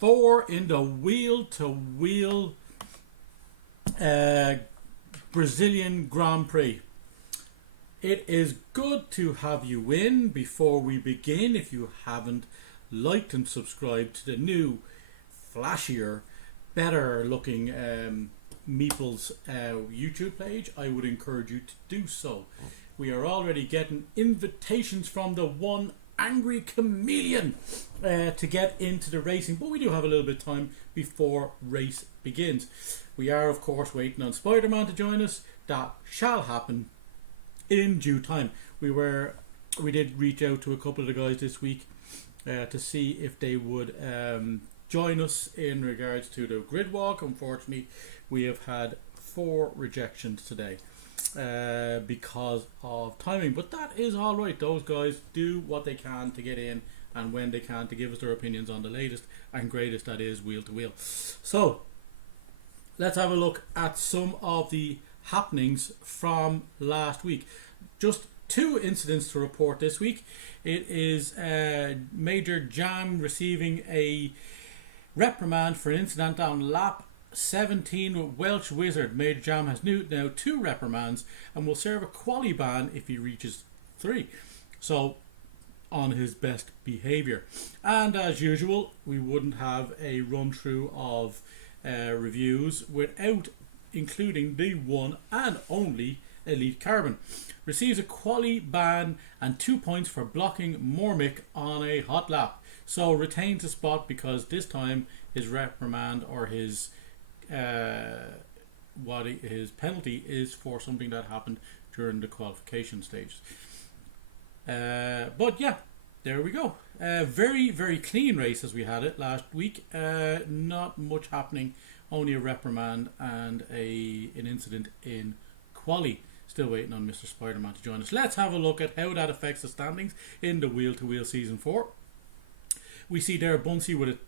4 in the wheel-to-wheel Brazilian Grand Prix. It is good to have you in. Before we begin, if you haven't liked and subscribed to the new, flashier, better looking Meeps YouTube page, I would encourage you to do so. We are already getting invitations from the one angry chameleon to get into the racing, but we do have a little bit of time before race begins. We are of course waiting on Spider-Man to join us. That shall happen in due time. We did reach out to a couple of the guys this week to see if they would join us in regards to the grid walk. Unfortunately, we have had 4 rejections today because of timing, but that is all right. Those guys do what they can to get in, and when they can, to give us their opinions on the latest and greatest, that is wheel to wheel. So let's have a look at some of the happenings from last week. Just 2 incidents to report this week. It is Major Jam receiving a reprimand for an incident on lap 17 with Welsh Wizard. Major Jam has now 2 reprimands and will serve a quali ban if he reaches 3. So on his best behaviour. And as usual, we wouldn't have a run through of reviews without including the one and only Elite Carbon. Receives a quali ban and 2 points for blocking Mormick on a hot lap. So retains a spot because this time his reprimand or his his penalty is for something that happened during the qualification stages. But yeah, there we go. Very, very clean race as we had it last week. Not much happening. Only a reprimand and an incident in quali. Still waiting on Mr. Spider-Man to join us. Let's have a look at how that affects the standings in the wheel-to-wheel Season 4. We see there Bunsey with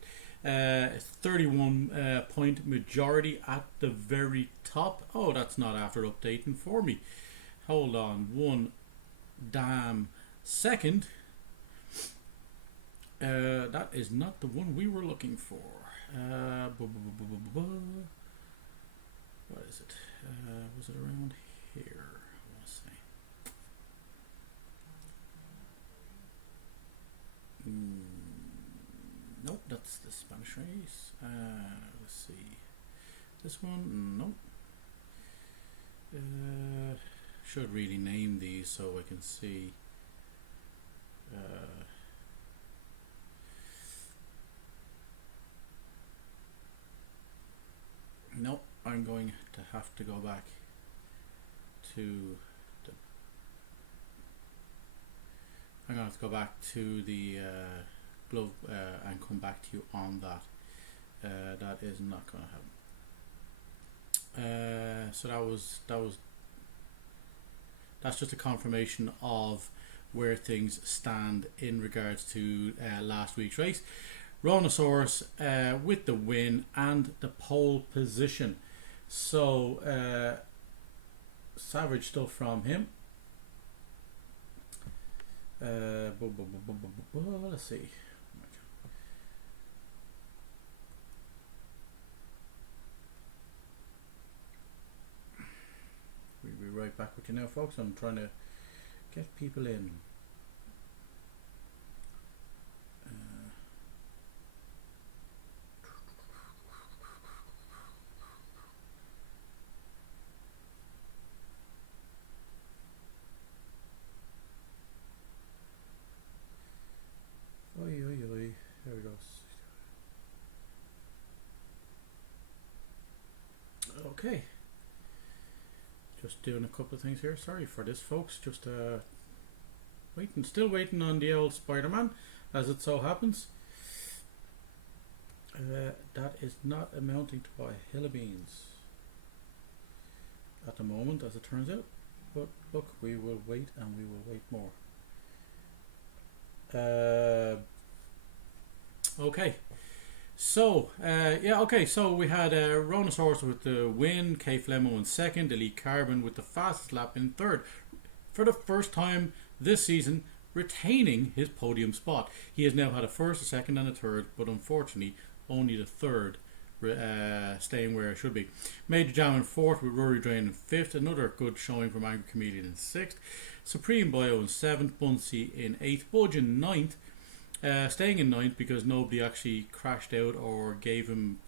a 31 point majority at the very top. Oh, that's not after updating for me. Hold on one damn second. That is not the one we were looking for. What is it? Was it around here? Let's see. Nope, that's the Spanish race. Let's see. This one? Nope. Should really name these so I can see. Nope, I'm going to have to go back to the. I'm going to have to go back to the glove and come back to you on that. That is not going to happen. So that's just a confirmation of where things stand in regards to last week's race. Rhinosaurus with the win and the pole position. So savage stuff from him. Let's see. We'll be right back with you now, folks. I'm trying to get people in. There we go. Okay. Just doing a couple of things here. Sorry for this, folks. Just still waiting on the old Spider-Man, as it so happens. That is not amounting to a hill of beans at the moment, as it turns out. But look, we will wait and we will wait more. Okay, so so we had Rhinosaurus with the win, K Flemo in second, Elite Carbon with the fastest lap in third, for the first time this season retaining his podium spot. He has now had a first, a second and a third, but unfortunately only the third, staying where it should be. Major Jam in fourth, with Rory Drain in fifth. Another good showing from Angry Chameleon in sixth. Supreme Bio in seventh. Bunsey in eighth. Budge in ninth. Staying in ninth because nobody actually crashed out or gave him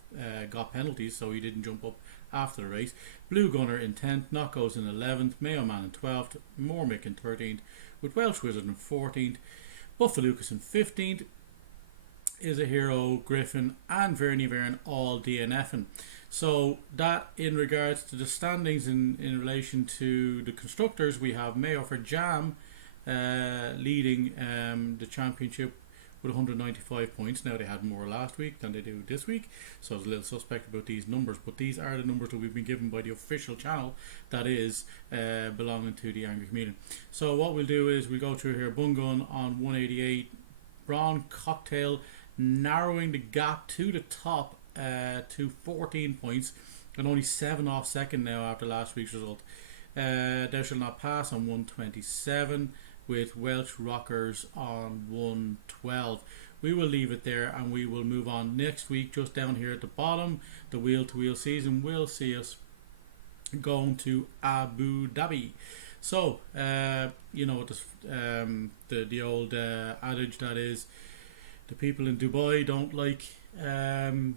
got penalties, so he didn't jump up after the race. Blue Gunner in 10th. Knockouts in 11th. Mayo Man in 12th. Mormick in 13th. With Welsh Wizard in 14th. Buffa Lucas in 15th. Is a Hero, Griffin and Vernie Verne all DNFing. So that in regards to the standings in relation to the constructors, we have Mayo for Jam leading the championship with 195 points. Now they had more last week than they do this week, so I was a little suspect about these numbers, but these are the numbers that we've been given by the official channel that is belonging to the Angry Chameleon. So what we'll do is we'll go through here. Bungun on 188, Braun Cocktail narrowing the gap to the top to 14 points and only 7 off second now after last week's result. Thou Shall Not Pass on 127 with Welsh Rockers on 112. We will leave it there and we will move on next week. Just down here at the bottom, the wheel to wheel season will see us going to Abu Dhabi. So you know this, the old adage that is, the people in Dubai don't like the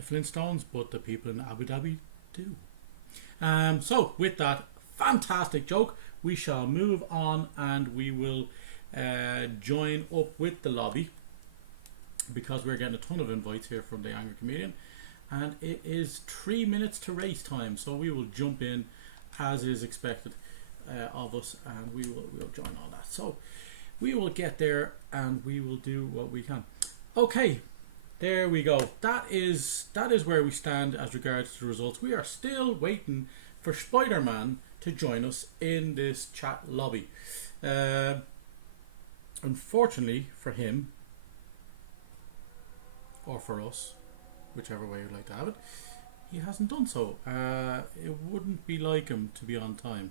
Flintstones, but the people in Abu Dhabi do. So with that fantastic joke, we shall move on and we will join up with the lobby, because we're getting a ton of invites here from the Angry Chameleon, and it is 3 minutes to race time. So we will jump in as is expected of us, and we'll join all that. So we will get there and we will do what we can. Okay, there we go. That is where we stand as regards to the results. We are still waiting for Spider-Man to join us in this chat lobby. Unfortunately for him, or for us, whichever way you'd like to have it, he hasn't done so. It wouldn't be like him to be on time.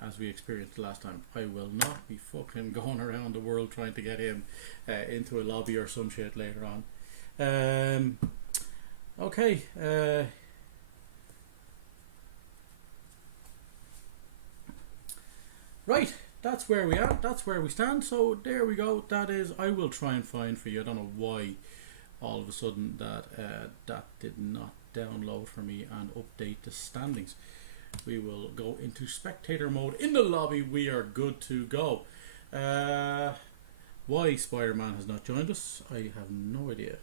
As we experienced last time. I will not be fucking going around the world trying to get him into a lobby or some shit later on. Okay. Right, that's where we are. That's where we stand. So there we go. That is, I will try and find for you. I don't know why all of a sudden that that did not download for me and update the standings. We will go into spectator mode in the lobby. We are good to go. Why Spider-Man has not joined us, I have no idea.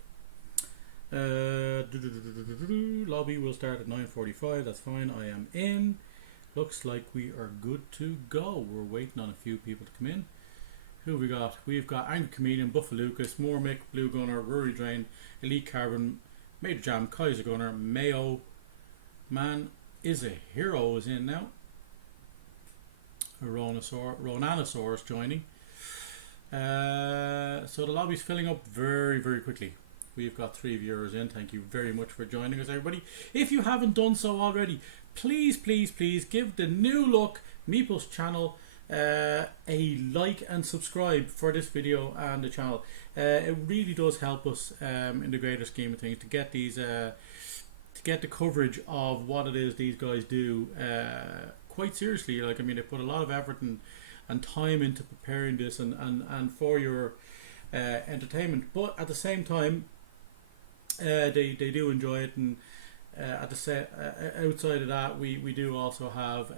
Lobby will start at 9:45. That's fine. I am in. Looks like we are good to go. We're waiting on a few people to come in. Who have we got? We've got Angry Chameleon, Buffa Lucas, Mormick, Blue Gunner, Rory Drain, Elite Carbon, Major Jam, Kaiser Gunner, Mayo Man is a Hero is in now. Ronanosaurus joining. So the lobby's filling up very, very quickly. We've got 3 viewers in. Thank you very much for joining us, everybody. If you haven't done so already, please, please, please give the new look Meeps channel a like and subscribe for this video and the channel. It really does help us in the greater scheme of things to get these to get the coverage of what it is these guys do quite seriously. Like, I mean, they put a lot of effort and time into preparing this and for your entertainment, but at the same time they do enjoy it, and at the outside of that we do also have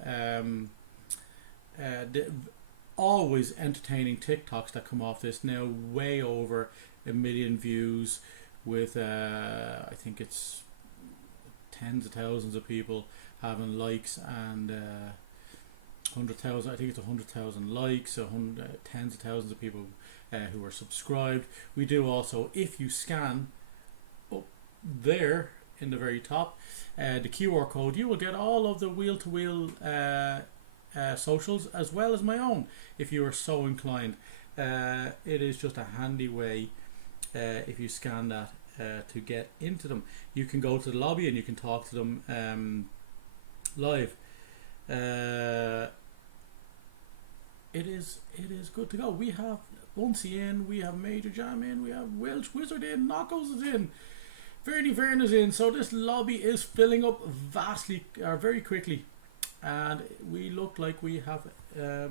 always entertaining TikToks that come off this, now way over 1 million views with I think it's tens of thousands of people having likes and 100,000, I think it's 100,000 likes, tens of thousands of people who are subscribed. We do also, if you scan up there in the very top the QR code, you will get all of the wheel to wheel socials as well as my own if you are so inclined. It is just a handy way if you scan that to get into them. You can go to the lobby and you can talk to them live. It is good to go. We have Bunsey in, we have Major Jam in, we have Welsh Wizard in, Knockles is in, Vernie Vern is in. So this lobby is filling up very quickly, and we look like we have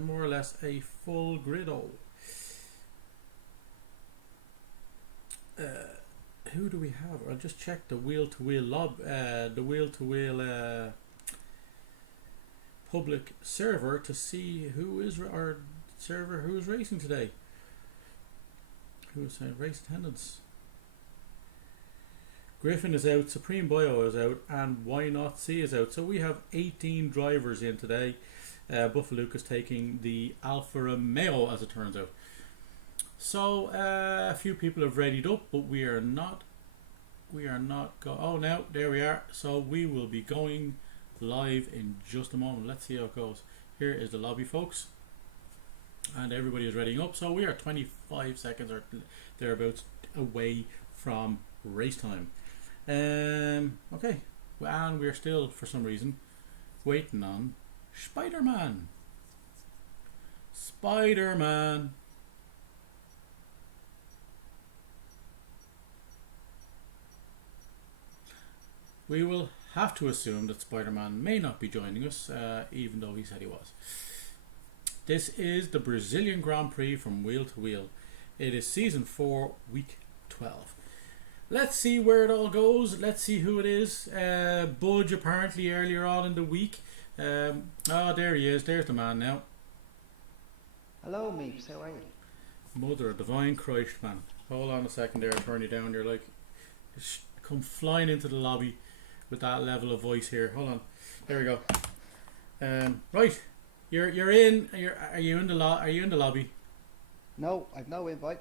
more or less a full grido. Who do we have? I'll just check the wheel-to-wheel public server to see who is our server who is racing today. Who is race attendance? Griffin is out, Supreme Bio is out, and Why Not C is out. So we have 18 drivers in today. Buffaluke is taking the Alfa Romeo, as it turns out. So a few people have readied up, but we are not. Oh, now there we are. So we will be going live in just a moment. Let's see how it goes. Here is the lobby, folks, and everybody is readying up. So we are 25 seconds or thereabouts away from race time. Okay, and we're still, for some reason, waiting on Spider-Man. We will have to assume that Spider-Man may not be joining us, even though he said he was. This is the Brazilian Grand Prix from wheel to wheel. It is season 4, week 12. Let's see where it all goes. Let's see who it is. Budge apparently earlier on in the week. There he is. There's the man now. Hello, Meeps. How are you? Mother of divine Christ, man. Hold on a second there. I'll turn you down. You're like, come flying into the lobby with that level of voice here. Hold on. There we go. Right. You're in. Are you in the lobby? No, I've no invite.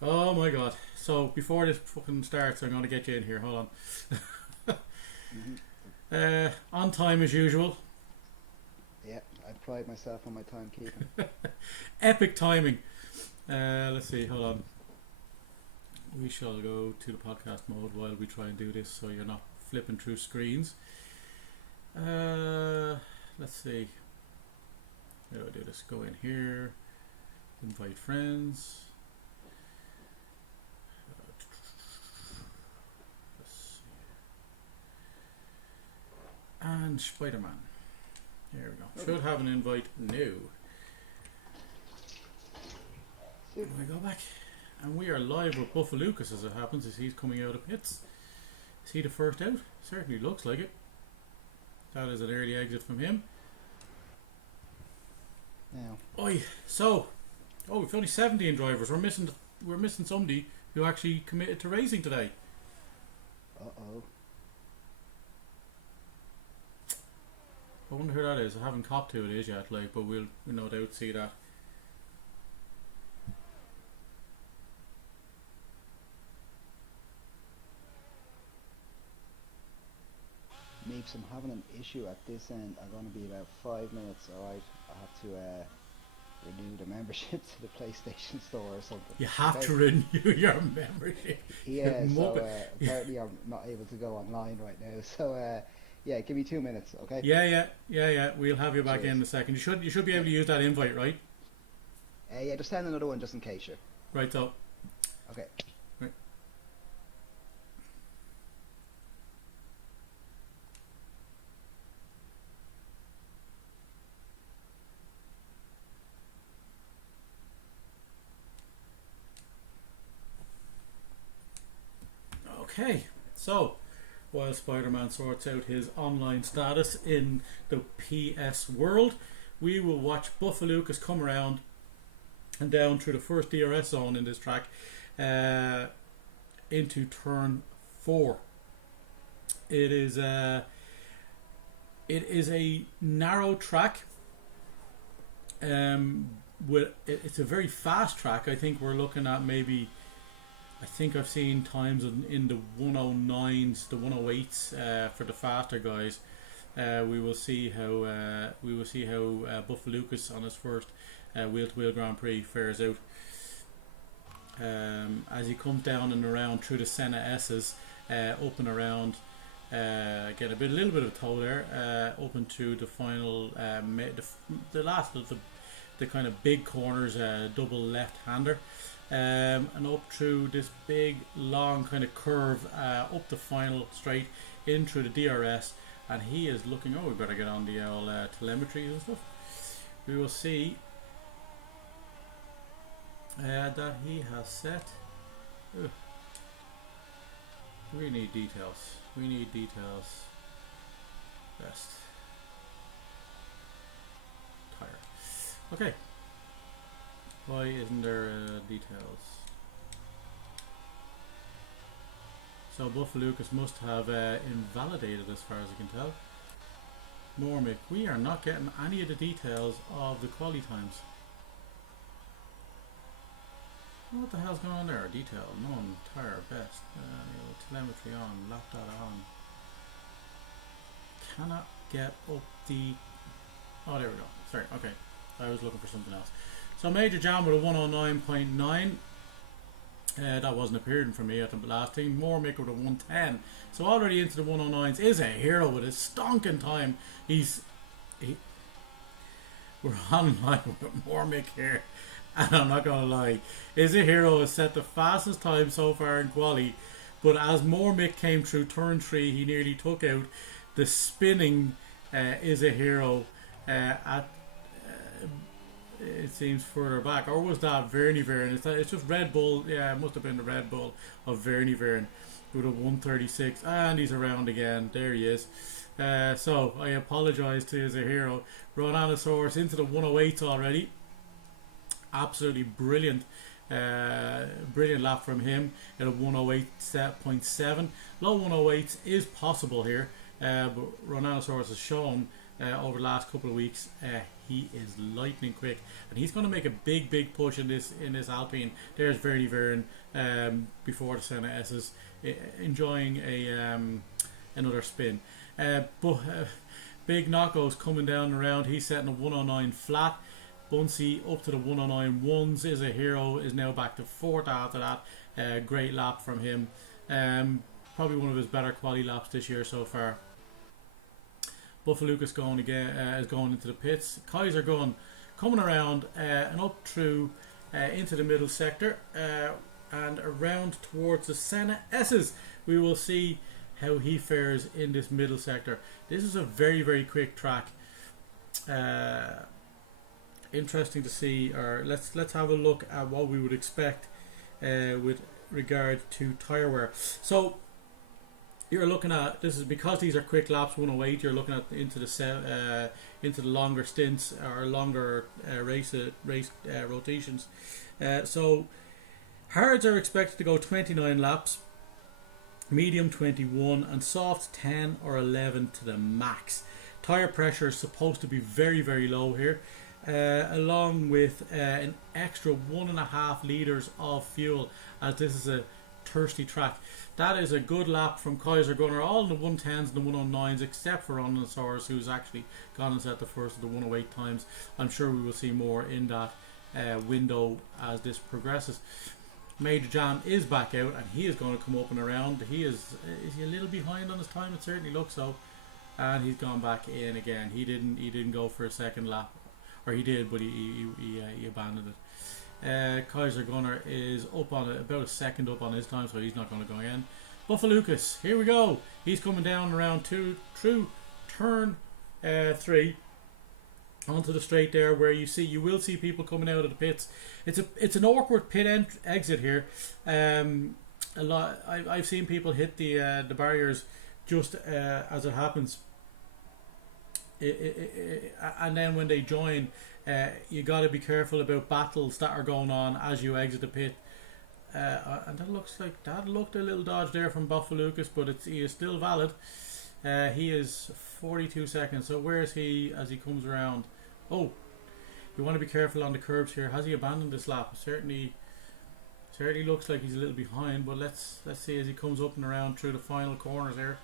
Oh my god. So before this fucking starts, I'm going to get you in here. Hold on. On time as usual. Yeah, I pride myself on my timekeeping. Epic timing. Let's see. Hold on. We shall go to the podcast mode while we try and do this, so you're not flipping through screens. Let's see. How do I do this? Go in here. Invite friends. And Spider-Man. There we go. Should have an invite now. When I go back. And we are live with Buffaluke, as it happens, as he's coming out of pits. Is he the first out? Certainly looks like it. That is an early exit from him. Now. Oi, so we've only 17 drivers. We're missing somebody who actually committed to racing today. Uh-oh. I wonder who that is. I haven't copped who it is yet, but we'll no doubt see that. Meeps, I'm having an issue at this end. I'm going to be about 5 minutes, alright? I have to renew the membership to the PlayStation Store or something. You have to renew your membership. Yeah, so apparently I'm not able to go online right now. So yeah, give me 2 minutes, okay? Yeah. We'll have you back in a second. You should be able to use that invite, right? Yeah, just send another one just in case, sure. Right, so. Okay. Right. Okay, so while Spider-Man sorts out his online status in the PS world, we will watch Buffaluke come around and down through the first DRS zone in this track into turn 4. It is a narrow track. It's a very fast track. I think we're looking at maybe. I think I've seen times in the 109s, the 108s for the faster guys. We will see how Buffaluke on his first wheel-to-wheel Grand Prix fares out. As he comes down and around through the Senna S's, up and around, get a little bit of tow there, up into the final, the last of the kind of big corners, double left-hander, and up through this big long kind of curve, up the final straight in through the DRS, and he is looking. Oh, we better get on the old telemetry and stuff. We will see that he has set. Ugh. We need details. We need details. Best tire. Okay. Why isn't there details? So Buffalo Lucas must have invalidated as far as I can tell. Mormick, we are not getting any of the details of the quali times. What the hell's going on there? Detail, none, tire, best, telemetry on, lap data on. Cannot get up the... Oh, there we go. Sorry, okay. I was looking for something else. So Major Jam with a 109.9. That wasn't appearing for me at the last team. Mormick with a 110. So already into the 109s is a hero with a stonking time. We're online with Mormick here. And I'm not going to lie, Is a Hero has set the fastest time so far in quali, but as Mormick came through turn 3, he nearly took out the spinning Is a Hero at it seems further back, or was that Verny Vern? It's just Red Bull. Yeah, it must have been the Red Bull of Verny Vern with a 136, and he's around again. There he is. So I apologise to Is a Hero. Ronanosaurus into the 108s already. Absolutely brilliant. Brilliant lap from him at a 108.7. Low 108s is possible here, but Ronanosaurus has shown over the last couple of weeks he is lightning quick, and he's going to make a big push in this Alpine. There's Verny Vern before the Senna S's enjoying another spin, but Big Knocko's coming down around. He's setting a 109 flat. Bunsey up to the 109 ones. Is a Hero is now back to 4th after that. Great lap from him. Probably one of his better quality laps this year so far. Buffalo Lucas going again, is going into the pits. Kaiser Gunn coming around and up through into the middle sector and around towards the Senna S's. We will see how he fares in this middle sector. This is a very quick track. Interesting to see, or let's have a look at what we would expect with regard to tyre wear. So you're looking at, this is because these are quick laps 108, you're looking at into the longer stints or longer race rotations. So hards are expected to go 29 laps, medium 21, and soft 10 or 11 to the max. Tyre pressure is supposed to be very low here, along with an extra 1.5 litres of fuel, as this is a thirsty track. That is a good lap from Kaiser Gunner, all in the 110s and the 109s, except for Ronanosaurus, who's actually gone and set the first of the 108 times. I'm sure we will see more in that window as this progresses. Major Jam is back out, and he is going to come up and around. Is he a little behind on his time? It certainly looks so. And he's gone back in again. He didn't go for a second lap, or he did, but he abandoned it. Kaiser Gunner is up on about a second up on his time, so he's not going to go again. Buffalo Lucas, here we go. He's coming down around through turn 3 onto the straight there, where you will see people coming out of the pits. It's an awkward pit exit here. A lot. I've seen people hit the barriers just as it happens. And then when they join, you got to be careful about battles that are going on as you exit the pit. And that looked a little dodge there from Buffalo Lucas, but he is still valid. He is 42 seconds. So where is he as he comes around? Oh, you want to be careful on the curbs here. Has he abandoned this lap? Certainly looks like he's a little behind, but let's see as he comes up and around through the final corners here.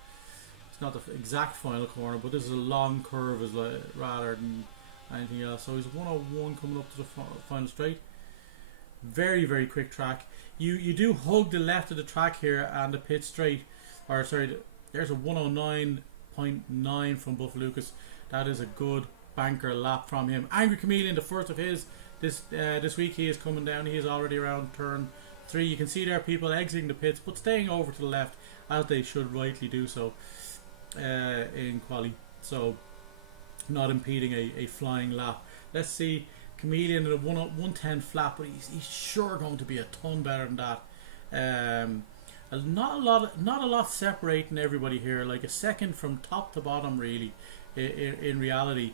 It's not the exact final corner, but this is a long curve rather than anything else. So he's 101 coming up to the final straight. Very quick track. You do hug the left of the track here and the pit straight. Or sorry, there's a 109.9 from Buffalo Lucas. That is a good banker lap from him. Angry Chameleon, the first of his this week. He is coming down. He is already around turn 3. You can see there people exiting the pits, but staying over to the left, as they should rightly do so in quali. So not impeding a flying lap. Let's see Chameleon at a 110 flat, but he's sure going to be a ton better than that. Not a lot separating everybody here. Like a second from top to bottom, really, in reality,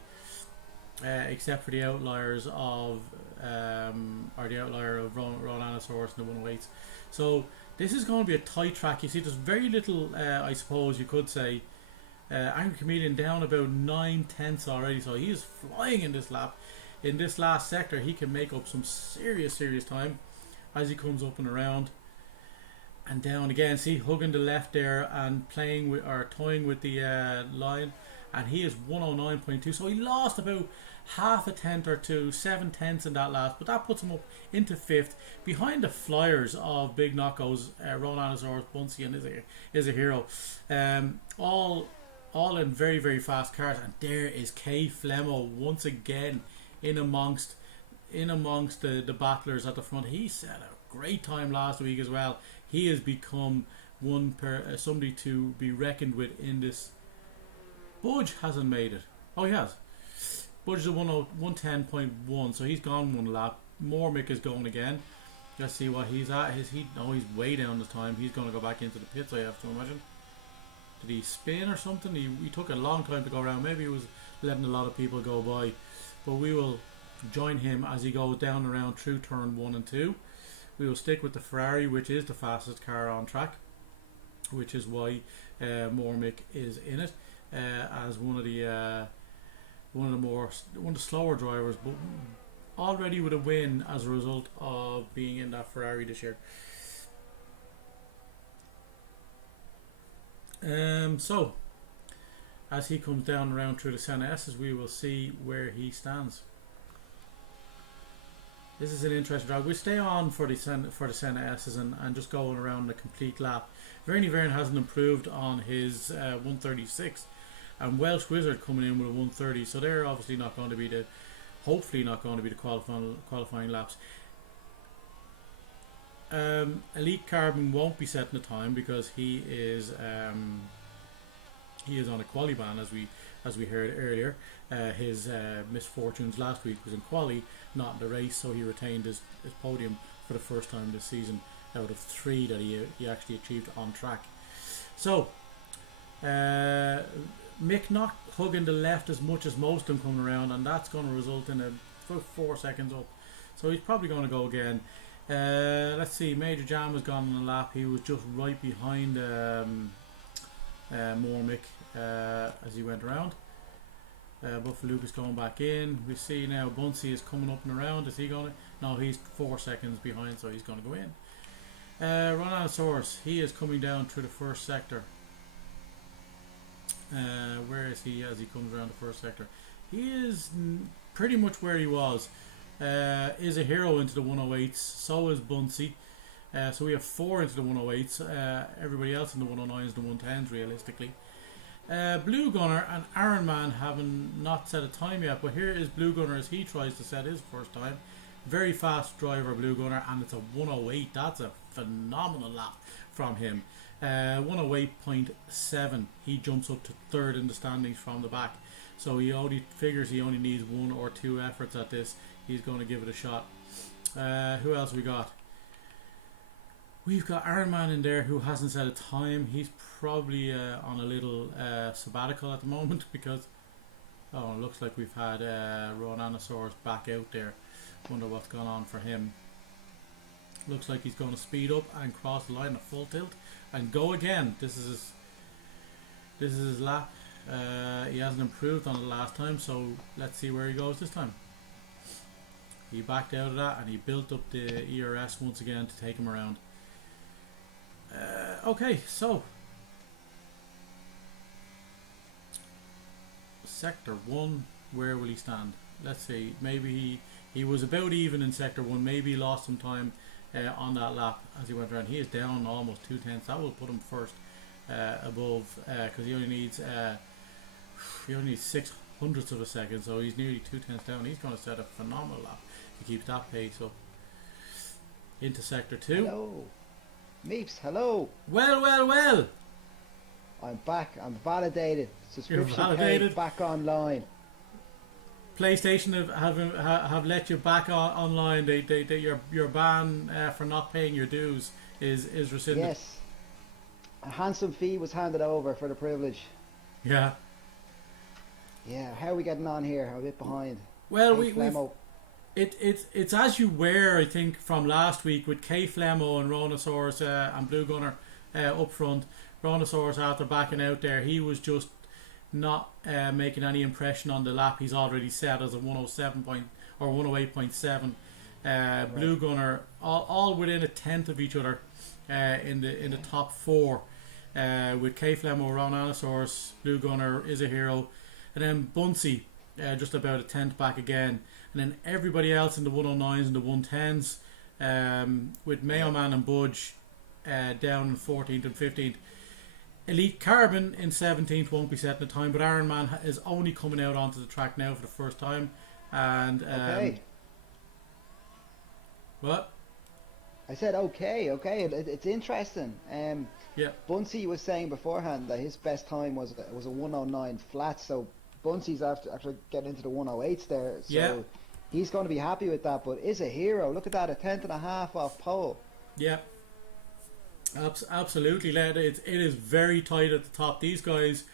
except for the outliers of or the outlier of Ronanosaurus and the 108s. So this is going to be a tight track. You see, there's very little, I suppose you could say. Angry Chameleon down about 9/10 already, so he is flying in this lap. In this last sector, he can make up some serious time as he comes up and around. And down again, see, hugging the left there and playing with or toying with the line, and he is 109.2. So he lost about half a tenth or two, 7/10 in that last, but that puts him up into 5th behind the flyers of Big Knockos, Ronanosaurus, Bunsey, and is a hero. All in very fast cars, and there is K Flemmo once again in amongst the battlers at the front. He set a great time last week as well. He has become somebody to be reckoned with in this. Budge hasn't made it. Oh, he has. Budge is a 110.1, so he's gone one lap. Mormick is going again. Let's see what he's at. He's way down this time. He's going to go back into the pits, I have to imagine. Did he spin or something? He took a long time to go around. Maybe he was letting a lot of people go by. But we will join him as he goes down around through turn 1 and 2. We will stick with the Ferrari, which is the fastest car on track, which is why Mormick is in it as one of the slower drivers, but already with a win as a result of being in that Ferrari this year. So as he comes down around through the Senna S's, we will see where he stands. This is an interesting drive. We stay on for the Senna S's and just going around a complete lap. Vernie Verne hasn't improved on his 136, and Welsh Wizard coming in with a 130. So they're obviously not going to be hopefully not going to be the qualifying laps. Elite Carbon won't be setting the time because he is on a quali ban, as we heard earlier. His misfortunes last week was in quali, not in the race, so he retained his podium for the first time this season out of 3 that he actually achieved on track. So Mick not hugging the left as much as most of them coming around, and that's going to result in about 4 seconds up. So he's probably going to go again. Let's see, Major Jam has gone on the lap. He was just right behind Mormick as he went around. Buffalo Luke is going back in. We see now Bunsey is coming up and around. Is he going to? No, he's 4 seconds behind, so he's going to go in. Ronanosaurus, he is coming down through the first sector. Where is he as he comes around the first sector? He is pretty much where he was. Is a hero into the 108s. So is Bunsey. So we have 4 into the 108s. Everybody else in the 109s, the 110s, realistically. Blue Gunner and Iron Man haven't not set a time yet, but here is Blue Gunner as he tries to set his first time. Very fast driver, Blue Gunner, and it's a 108. That's a phenomenal lap from him. 108.7. He jumps up to 3rd in the standings from the back. So he only needs 1 or 2 efforts at this. He's going to give it a shot. Who else we got? We've got Iron Man in there who hasn't set a time. He's probably on a little sabbatical at the moment because it looks like we've had Ronanosaurus back out there. Wonder what's going on for him. Looks like he's going to speed up and cross the line at full tilt and go again. This is his lap. He hasn't improved on it last time, so let's see where he goes this time. He backed out of that and he built up the ERS once again to take him around. Okay, so Sector 1, where will he stand? Let's see, maybe he was about even in Sector 1, maybe he lost some time on that lap as he went around. He is down almost 2/10. That will put him first above because he only needs 6 hundredths of a second, so he's nearly 2 tenths down. He's going to set a phenomenal lap to keep that pace up. Into sector 2. Hello. Meeps, hello. Well. I'm back. I'm validated. You're Subscription validated. paid, back online. PlayStation have let you back online. Your ban for not paying your dues is rescinded. Yes. A handsome fee was handed over for the privilege. Yeah. Yeah, how are we getting on here? I'm a bit behind. Well, Hey, Flemo. it's as you were, I think, from last week with K Flemo and Rhinosaurus and Blue Gunner up front. Rhinosaurus, after backing out there, he was just not making any impression on the lap he's already set as a 108.7. Blue Gunner all within a tenth of each other in the top 4 with K Flemo, Rhinosaurus, Blue Gunner is a hero, and then Bunsey just about a tenth back again, and then everybody else in the 109s and the 110s with Mayo Man and Budge down in 14th and 15th. Elite Carbon in 17th won't be setting the time, but Iron Man is only coming out onto the track now for the first time. And Okay. What? I said okay. It's interesting. Yeah. Bunsey was saying beforehand that his best time was a 109 flat. So Bunsey's after getting into the 108s there. So Yeah. he's going to be happy with that. But is a hero. Look at that, a tenth and a half off pole. Yeah. Absolutely, lad. It is very tight at the top. These guys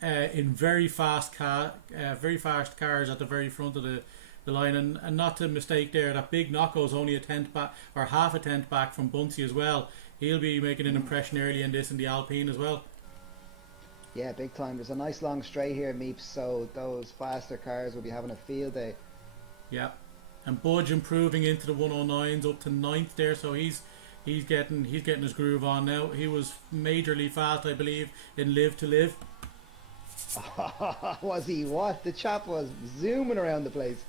in very fast cars at the very front of the line, and not to mistake there, that big Knocko's only a tenth back or half a tenth back from Bunsey as well. He'll be making an impression early in this in the Alpine as well. Yeah, big time. There's a nice long straight here, Meeps. So those faster cars will be having a field day. Yeah, and Budge improving into the 109s up to 9th there, so he's getting his groove on now. He was majorly fast, I believe, in Live to Live. Was he what? The chap was zooming around the place.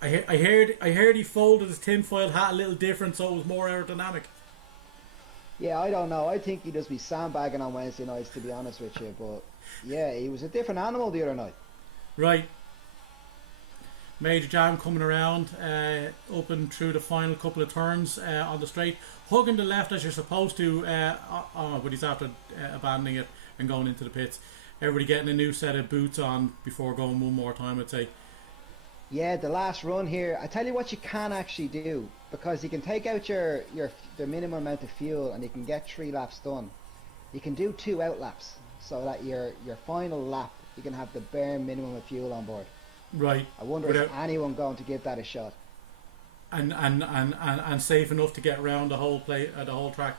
I heard he folded his tinfoil hat a little different, so it was more aerodynamic. Yeah, I don't know. I think he'd just be sandbagging on Wednesday nights, to be honest with you. But yeah, he was a different animal the other night. Right. Major Jam coming around up and through the final couple of turns on the straight, hugging the left as you're supposed to, but he's after abandoning it and going into the pits. Everybody getting a new set of boots on before going one more time, I'd say. Yeah, the last run here. I tell you what you can actually do, because you can take out the minimum amount of fuel and you can get 3 laps done. You can do 2 out laps, so that your final lap you can have the bare minimum of fuel on board. Right. I wonder if anyone going to give that a shot. And safe enough to get around the whole the whole track.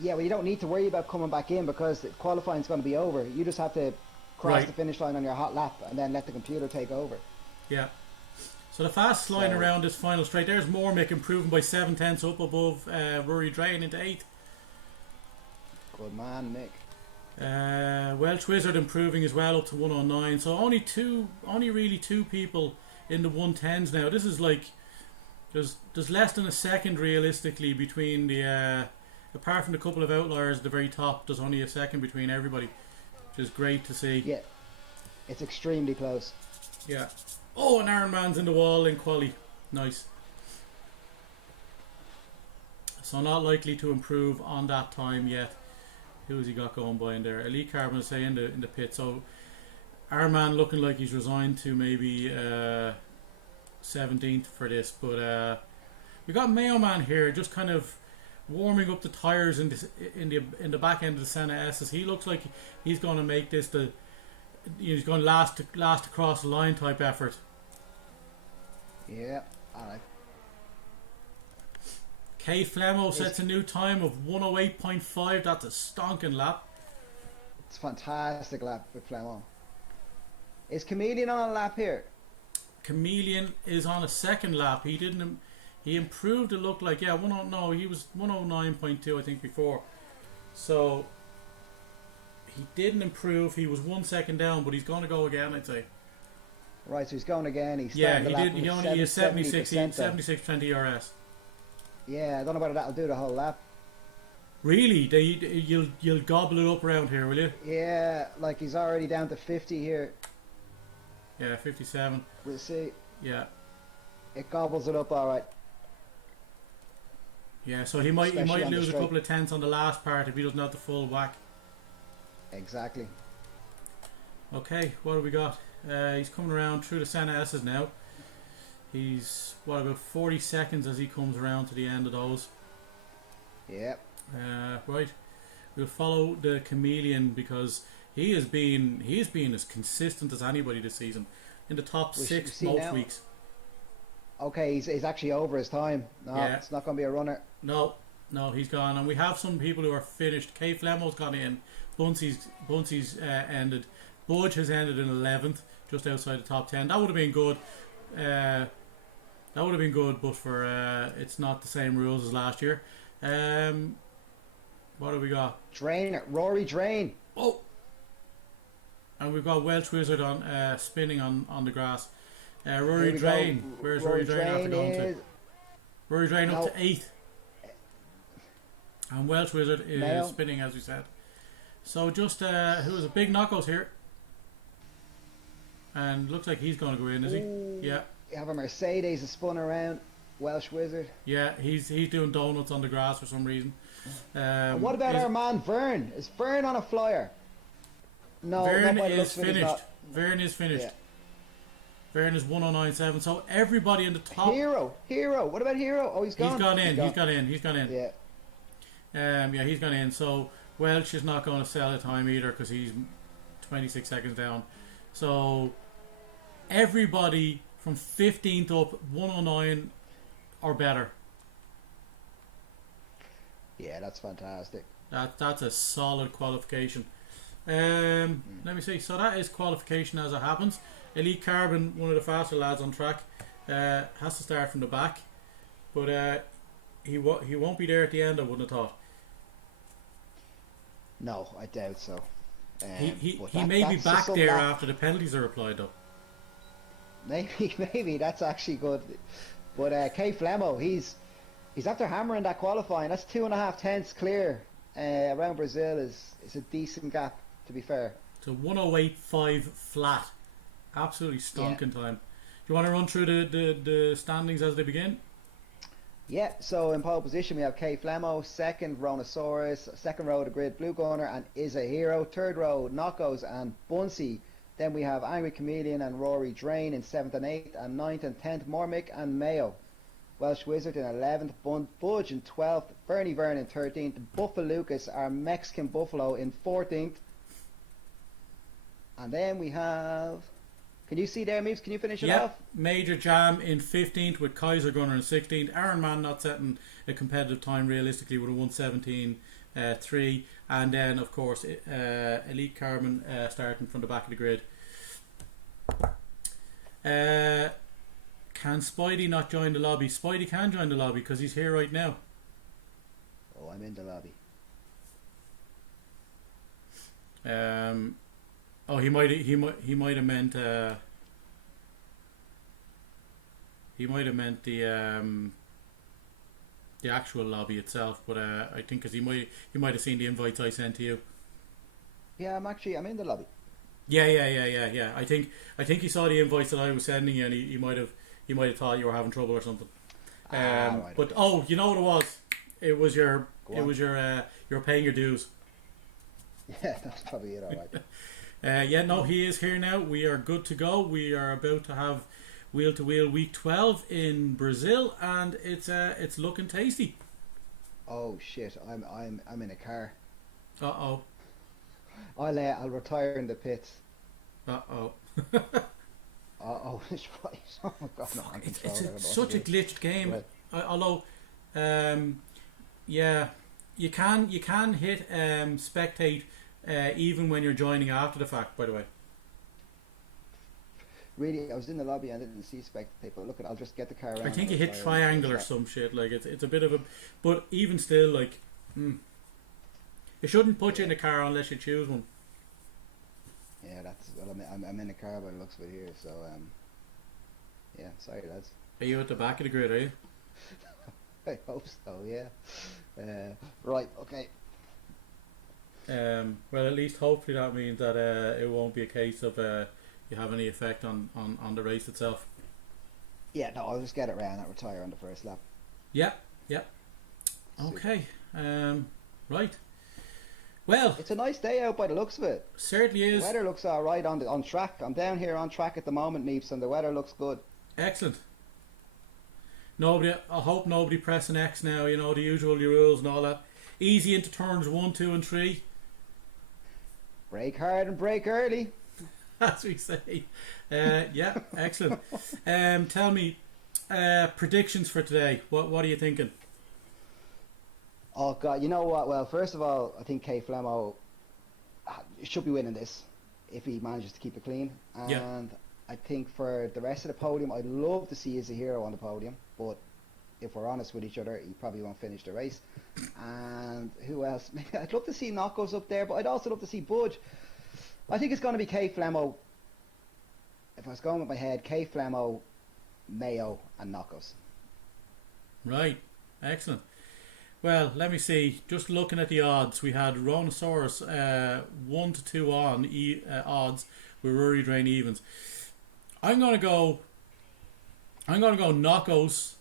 Yeah, well, you don't need to worry about coming back in because qualifying is going to be over. You just have to cross the finish line on your hot lap and then let the computer take over. Yeah. So the fast line around this final straight. There's Mormick improving by 7 tenths up above Rory Drain into 8th. Good man, Mick. Welsh Wizard improving as well up to 109. So only really 2 people in the 110s now. This is like there's less than a second realistically between the apart from the couple of outliers at the very top. There's only a second between everybody, which is great to see. Yeah, it's extremely close. Yeah. Oh, and Iron Man's in the wall in quali. Nice. So not likely to improve on that time yet. Who's he got going by in there? Elite Carbon say in the pit. So Iron Man looking like he's resigned to maybe 17th for this, but we got Mayo Man here just kind of warming up the tires in the back end of the Senna S's. He looks like he's going to make this he's going to last across the line type effort. Yeah, alright. K Flemo sets a new time of 108.5. That's a stonking lap. It's a fantastic lap with Flemo. Is Chameleon on a lap here? Chameleon is on a second lap. He improved, it looked like. Yeah, he was 109.2 I think before. So he didn't improve. He was 1 second down, but he's going to go again, I'd say. Right, so he's going again. He's he did. He only used 76% ERS. Yeah, I don't know whether that'll do the whole lap. Really? You'll gobble it up around here, will you? Yeah, like he's already down to 50 here. Yeah, 57. We'll see. Yeah. It gobbles it up all right. Yeah, so he might Especially on the lose a straight. couple of tenths on the last part if he doesn't have the full whack. Exactly. Okay, what have we got? He's coming around through the Senna S's now. He's, what, about 40 seconds as he comes around to the end of those. Yep. Right. We'll follow the Chameleon because he has been as consistent as anybody this season. In the top six most now. weeks. Okay, he's actually over his time. No, Yeah. it's not going to be a runner. No, he's gone. And we have some people who are finished. Kay Flemmo's gone in. Buncey's ended. Budge has ended in 11th, just outside the top 10. That would have been good. But for it's not the same rules as last year. What have we got? Rory Drain. Oh! And we've got Welsh Wizard on spinning on the grass. Rory Drain. Where's Rory Drain after going to? Rory Drain up to 8th. And Welsh Wizard is spinning, as we said. So just who's a big knockouts here. And looks like he's going to go in, is he? Ooh. Yeah. You have a Mercedes a spun around. Welsh Wizard. Yeah, he's doing donuts on the grass for some reason. And what about our man Vern? Is Vern on a flyer? No, Vern not by the is looks of it, he's finished. not. Vern is finished. Yeah. Vern is 1097. So everybody in the top. Hero. What about Hero? Oh, he's gone. He's gone in. Yeah. Yeah, he's gone in. So Welsh is not going to sell a time either because he's 26 seconds down. So everybody from 15th up, 109 or better. Yeah, that's fantastic. That's a solid qualification. Let me see. So that is qualification as it happens. Elite Carbon, one of the faster lads on track, has to start from the back, but he won't be there at the end. I wouldn't have thought. No, I doubt so. He may be back there after the penalties are applied, though. Maybe that's actually good. But Kay Flemmo, he's after hammering that qualifying. That's 2.5 tenths clear around Brazil is a decent gap, to be fair. So 108.5 flat, absolutely stonking time. Do you want to run through the standings as they begin? Yeah, so in pole position we have Kay Flemmo, second Rhonosaurus, second row the grid Blue Gunner and Is a Hero, third row Knockos and Buncey. Then we have Angry Chameleon and Rory Drain in 7th and 8th, and 9th and 10th Mormick and Mayo. Welsh Wizard in 11th, Budge in 12th, Bernie Vern in 13th, Buffalo Lucas, our Mexican Buffalo, in 14th. And then we have... Can you see there, Meeps? Can you finish it off? Major Jam in 15th with Kaiser Gunner in 16th. Aaron Mann not setting a competitive time realistically with a 117.3. And then, of course, Elite Carbon starting from the back of the grid. Can Spidey not join the lobby? Spidey can join the lobby because he's here right now. Oh, I'm in the lobby. Oh, he might have meant the actual lobby itself, but I think because he might have seen the invites I sent to you. Yeah, I'm in the lobby. Yeah. I think he saw the invites that I was sending you, and he might have thought you were having trouble or something. Right, but okay. you know what it was? You're paying your dues. Yeah, that's probably it. All right. He is here now. We are good to go. We are about to have wheel to wheel week 12 in Brazil, and it's looking tasty. Oh shit! I'm in a car. Uh-oh. I'll retire in the pits. Uh-oh. It's right. Oh my god! No, it's such a glitched game. Right. Although, you can hit spectate even when you're joining after the fact. By the way. Really, I was in the lobby and I didn't see spectate. But look, I'll just get the car around. I think you hit triangle or some shit. Like it's a bit of a, but even still, like, it shouldn't put you in a car unless you choose one. Yeah, I'm in a car by the looks of it here. So yeah, sorry lads. Are you at the back of the grid? Are you? I hope so. Yeah. Right, okay. Well, at least hopefully that means that it won't be a case of you have any effect on the race itself. Yeah, no, I'll just get it round and retire on the first lap. Yep, yep. Okay. Right. Well, It's a nice day out by the looks of it. certainly The is. weather looks alright on track. I'm down here on track at the moment, Meeps, and the weather looks good. Excellent. Nobody. I hope nobody pressing X now. You know the usual rules and all that. Easy into turns 1, 2, and 3, Brake hard and brake early. as we say. Yeah, excellent. Tell me, predictions for today. What are you thinking? Oh God, you know what? Well, first of all, I think Kay Flemo should be winning this if he manages to keep it clean. And Yeah. I think for the rest of the podium, I'd love to see as a hero on the podium, but if we're honest with each other, he probably won't finish the race. And who else? Maybe I'd love to see Knockos up there, but I'd also love to see Budge. I think it's going to be Kay Flemo. If I was going with my head, Kay Flemo, Mayo, and Knockos. Right. Excellent. Well, let me see. Just looking at the odds, we had Rhinosaurus 1 to 2 on odds with Rory Drain evens. I'm gonna go Knockos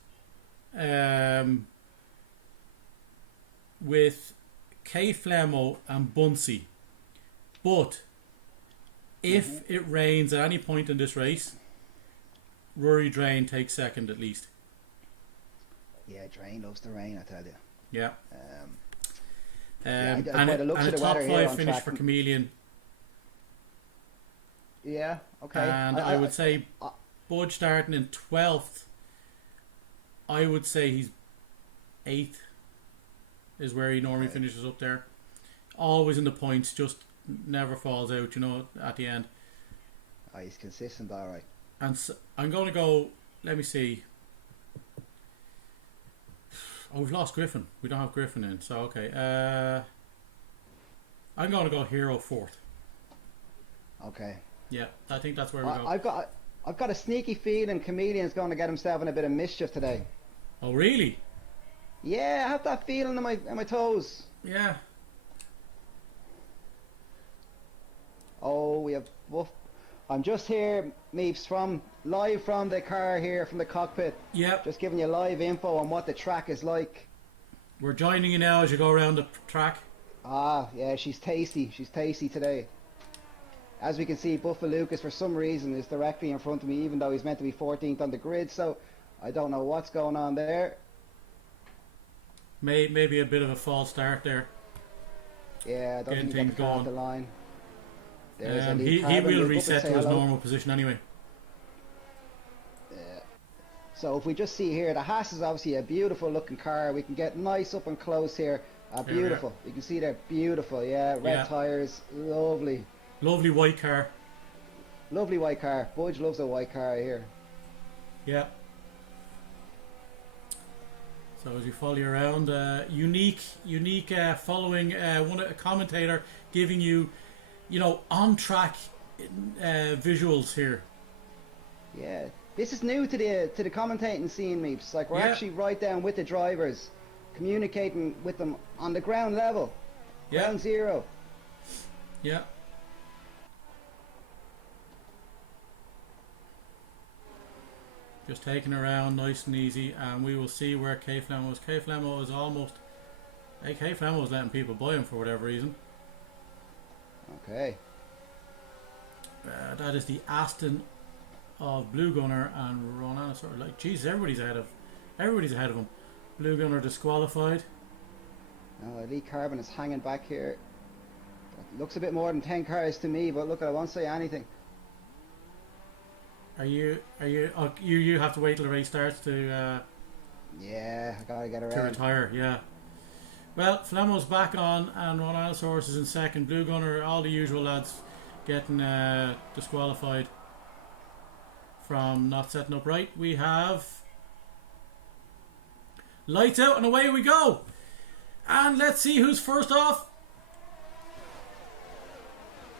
with K Flemo and Bunsey. But if it rains at any point in this race, Rory Drain takes second at least. Yeah, Drain loves the rain, I tell you. Yeah. Yeah, And by the looks a of the top weather here 5 on finish track. for Chameleon. Yeah, okay. And I would say Budge starting in 12th. I would say he's 8th is where he normally finishes up there. Always in the points, just never falls out, you know, at the end. Oh, he's consistent, all right. And so I'm going to go, let me see. Oh, we've lost Griffin. We don't have Griffin in, so okay. I'm going to go Hero 4th. Okay. Yeah, I think that's where we go. I've got a sneaky feeling Chameleon's going to get himself in a bit of mischief today. Oh, really? Yeah, I have that feeling in my toes. Yeah. Oh, we have woof. I'm just here, Meeps, live from the car here, from the cockpit. Yep. Just giving you live info on what the track is like. We're joining you now as you go around the track. Ah, yeah, she's tasty. She's tasty today. As we can see, Buffa Lucas, for some reason, is directly in front of me, even though he's meant to be 14th on the grid, so I don't know what's going on there. Maybe a bit of a false start there. Yeah, I don't Getting think he got things the car off going. the line. There's a He lead will carbon. reset to Say his hello. normal position anyway. So if we just see here, the Haas is obviously a beautiful looking car. We can get nice up and close here. There we are. Beautiful. You can see they're beautiful. Yeah, red Yeah. tyres. Lovely. Lovely white car. Lovely white car. Budge loves a white car here. Yeah. So as you follow you around, unique following a commentator giving you, on track visuals here. Yeah. This is new to the commentating scene, Meeps. Like we're Yeah. actually right down with the drivers, communicating with them on the ground level. Yeah. Ground zero. Yeah. Just taking her around nice and easy, and we will see where K Flemo is. K Flemo is almost. K Flemo is letting people buy him for whatever reason. Okay. That is the Aston of Blue Gunner and Ronan. Sort of like, geez, everybody's ahead of him. Blue Gunner disqualified. Now Elite Carbon is hanging back here. That looks a bit more than 10 cars to me, but look, I won't say anything. Are you? Oh, you have to wait till the race starts to Yeah, I gotta get around. retire. Yeah. Well, Flemo's back on, and Ronaldosaurus is in second. Blue Gunner, all the usual lads, getting disqualified from not setting up right. We have lights out and away we go. And let's see who's first off.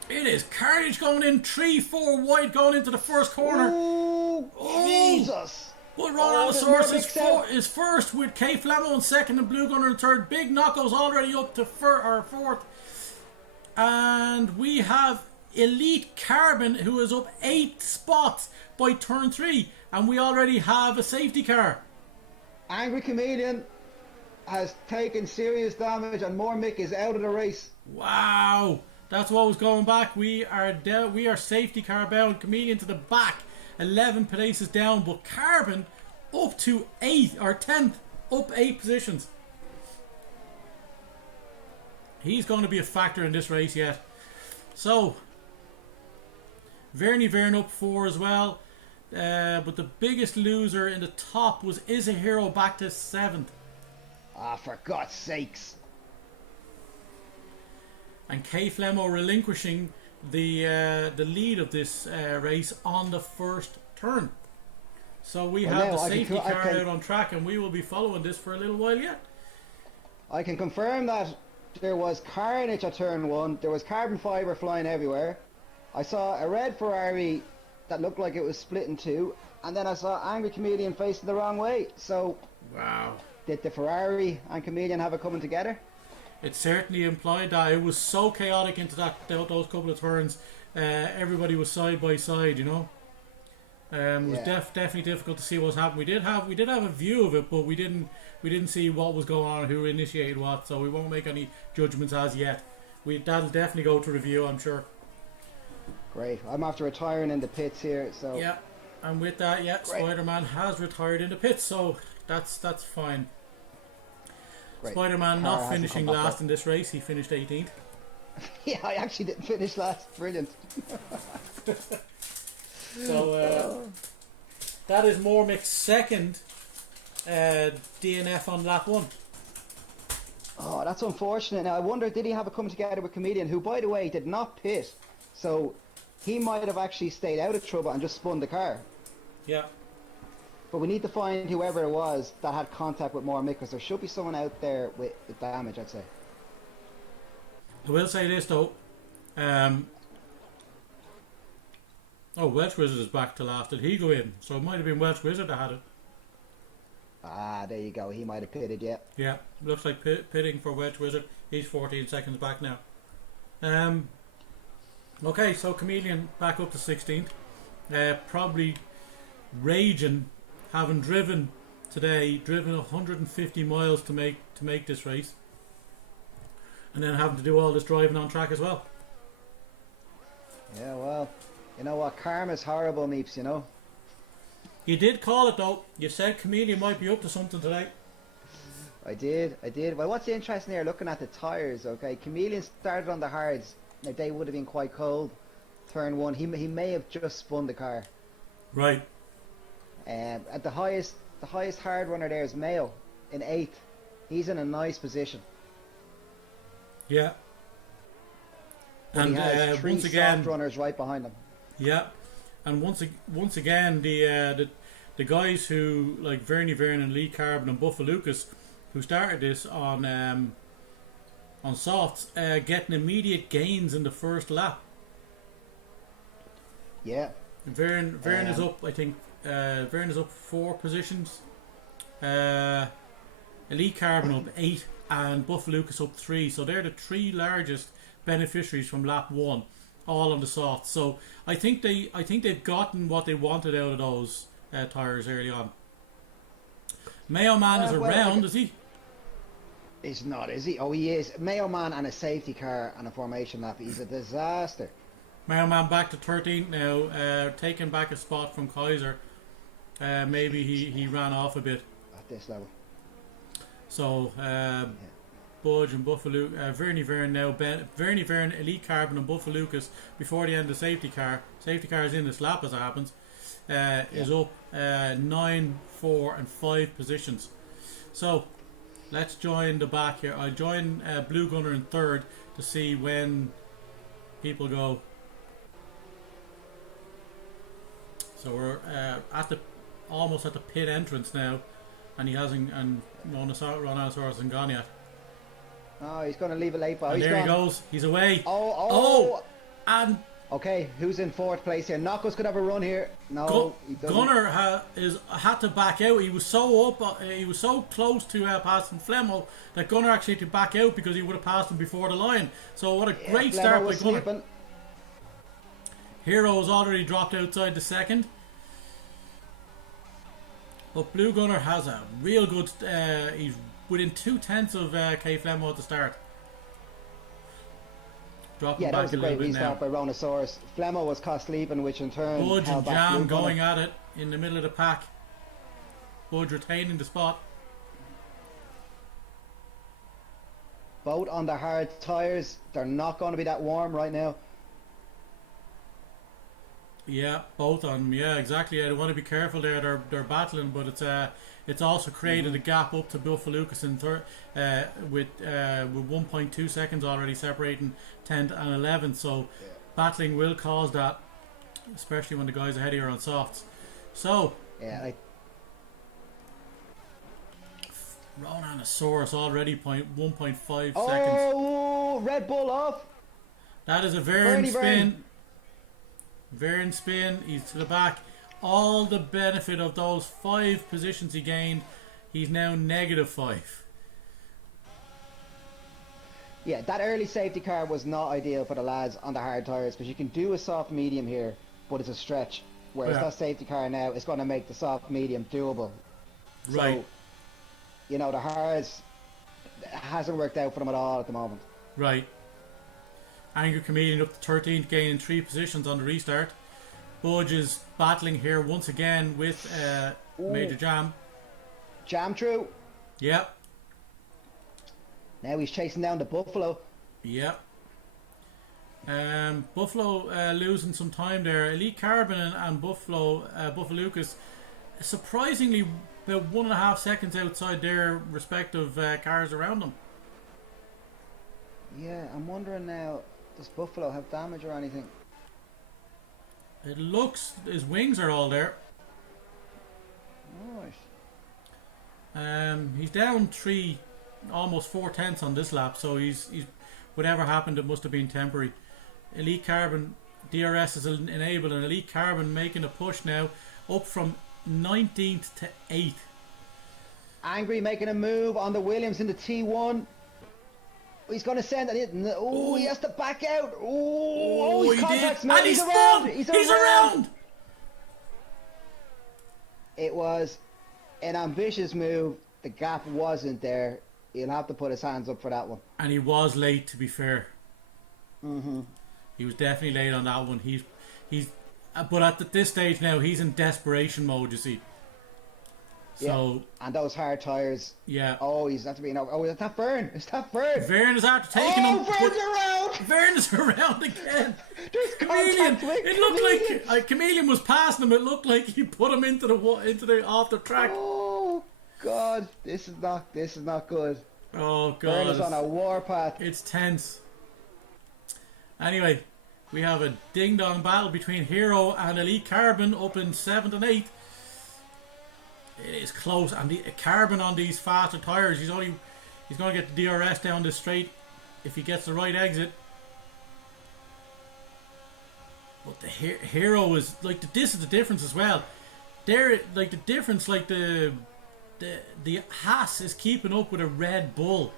It is Carnage going in 3-4 wide going into the first corner. Ooh, Oh. Jesus! But there's Rhinoceros Murdoch's out. is first with K Flamo in second and Blue Gunner in third. Big Knocko's already up to fourth. And we have Elite Carbon who is up 8 spots by turn 3. And we already have a safety car. Angry Chameleon has taken serious damage and Mormick is out of the race. Wow. That's what was going back. We are safety car bound. Chameleon to the back. 11 places down, but Carbon up to 8th or 10th, up 8 positions. He's going to be a factor in this race yet. So, Vernie Vern up 4 as well. But the biggest loser in the top was Is a Hero back to 7th. Ah, for God's sakes. And K Flemo relinquishing the lead of this race on the first turn. So we have the safety car out on track, and we will be following this for a little while yet. I can confirm that there was carnage at turn 1. There was carbon fibre flying everywhere. I saw a red Ferrari that looked like it was split in two, and then I saw Angry Chameleon facing the wrong way. So, wow. Did the Ferrari and Chameleon have it coming together? It certainly implied that. It was so chaotic into those couple of turns. Everybody was side by side, you know. It was definitely difficult to see what was happening. We did have a view of it, but we didn't see what was going on, who initiated what. So we won't make any judgments as yet. That'll definitely go to review, I'm sure. Great. I'm after retiring in the pits here, so yeah. And with that, yeah, great. Spider-Man has retired in the pits, so that's fine. Great. Spider-Man not finishing last in this race. He finished 18th. Yeah, I actually didn't finish last. Brilliant. So that is Mormick's second DNF on lap 1. Oh, that's unfortunate. Now I wonder, did he have a come together with Chameleon, who, by the way, did not pit, so he might have actually stayed out of trouble and just spun the car. Yeah. But we need to find whoever it was that had contact with Mormick, because there should be someone out there with damage, I'd say. I will say this though. Welsh Wizard is back to last. Did he go in? So it might have been Welsh Wizard that had it. Ah, there you go. He might have pitted, yeah. Yeah, looks like pitting for Welsh Wizard. He's 14 seconds back now. Okay, so Chameleon back up to 16th. Probably raging, having driven 150 miles to make this race, and then having to do all this driving on track as well. Yeah, well, you know what? Karma's horrible, Meeps, you know. You did call it though. You said Chameleon might be up to something today. I did. Well, what's interesting here, looking at the tyres, okay, Chameleon started on the hards. Now, they would have been quite cold. Turn 1, he may have just spun the car. Right. At the highest hard runner there is Mayo in 8th. He's in a nice position. Yeah. But and he has three once again, soft runners right behind him. Yeah, and once again, the guys who, like Vernie Vern and Lee Carbon and Buffa Lucas, who started this on softs, getting immediate gains in the first lap. Yeah. Vern is up. I think Vern is up 4 positions. Elite Carbon up 8, and Buffa Lucas up 3. So they're the 3 largest beneficiaries from lap 1, all on the soft. So I think they've gotten what they wanted out of those tyres early on. Mayo Man is around, is he? He's not, is he? Oh, he is. Mayo Man and a safety car and a formation lap. He's a disaster. Mayo Man back to 13th now, taking back a spot from Kaiser. Maybe he ran off a bit at this level. So Budge and Buffalo, Vernie Vern now, Vernie Vern, Elite Carbon and Buffa Lucas before the end of the safety car. Safety car is in this lap as it happens. Is up 9, 4 and 5 positions. So let's join the back here. I join Blue Gunner in 3rd to see when people go. So we're almost at the pit entrance now, and he hasn't, and Rhinoceros hasn't gone yet. Oh, he's going to leave it late, but there he goes. He's away. Oh! And Okay, who's in fourth place here? Knocko's could have a run here. No, he doesn't. Gunnar had to back out. He was so up, he was so close to passing Flemo that Gunnar actually had to back out because he would have passed him before the line. So what a great Flemo start by was Gunnar. sleeping. Hero has already dropped outside the second. But Blue Gunner has a real good... he's within 2/10 of K Flemo at the start. Dropping Yeah, that back was a little great bit restart now. by Rhinosaurus. Flemo was caught sleeping, which in turn Budge held and back Jam Blue Gunner. going at it in the middle of the pack. Budge retaining the spot. Both on the hard tyres. They're not going to be that warm right now. Yeah, both on them. Yeah, exactly. I want to be careful there. They're battling, but it's also created a gap up to Buffalukis in third with 1.2 seconds already separating 10th and 11th. So battling will cause that, especially when the guys ahead of you are on softs. So Yeah, Ronanosaurus already 1.5 seconds. Oh, Red Bull off. That is a Vern spin. Vern spin, he's to the back. All the benefit of those 5 positions he gained, he's now -5. Yeah, that early safety car was not ideal for the lads on the hard tyres because you can do a soft medium here, but it's a stretch. Whereas that safety car now is going to make the soft medium doable. Right. So, you know, the hards hasn't worked out for them at all at the moment. Right. Angry Chameleon up to 13th, gaining 3 positions on the restart. Budge is battling here once again with Major Jam. Jam through. Yep. Now he's chasing down the Buffalo. Yep. Buffalo losing some time there. Elite Carbon and Buffalukis surprisingly about 1.5 seconds outside their respective cars around them. Yeah, I'm wondering now, does Buffalo have damage or anything? It looks his wings are all there. Alright. He's down 3, almost 4/10 on this lap, so he's whatever happened, it must have been temporary. Elite Carbon DRS is enabled, and Elite Carbon making a push now up from 19th to 8th. Angry making a move on the Williams in the T1. He's going to send it in. Oh, he has to back out. Oh, he contacts me. And He's spun. around. He's around. It was an ambitious move. The gap wasn't there. He'll have to put his hands up for that one. And he was late, to be fair. He was definitely late on that one. But at this stage now, he's in desperation mode, you see. So, and those hard tyres. Yeah. Oh, he's not to be. Oh, is that Vern? Is that Vern? Vern is after taking him. Vern's around. Vern is around again. There's Chameleon. contact with It looked like Chameleon was passing him. It looked like he put him into the off the track. Oh God, this is not good. Oh God, Vern is on a warpath. It's tense. Anyway, we have a ding dong battle between Hero and Elite Carbon up in 7th and 8th. It is close, and the Carbon on these faster tyres, he's going to get the DRS down this straight if he gets the right exit. But the Hero is like this is the difference as well. There, like the difference, like the Haas is keeping up with a Red Bull.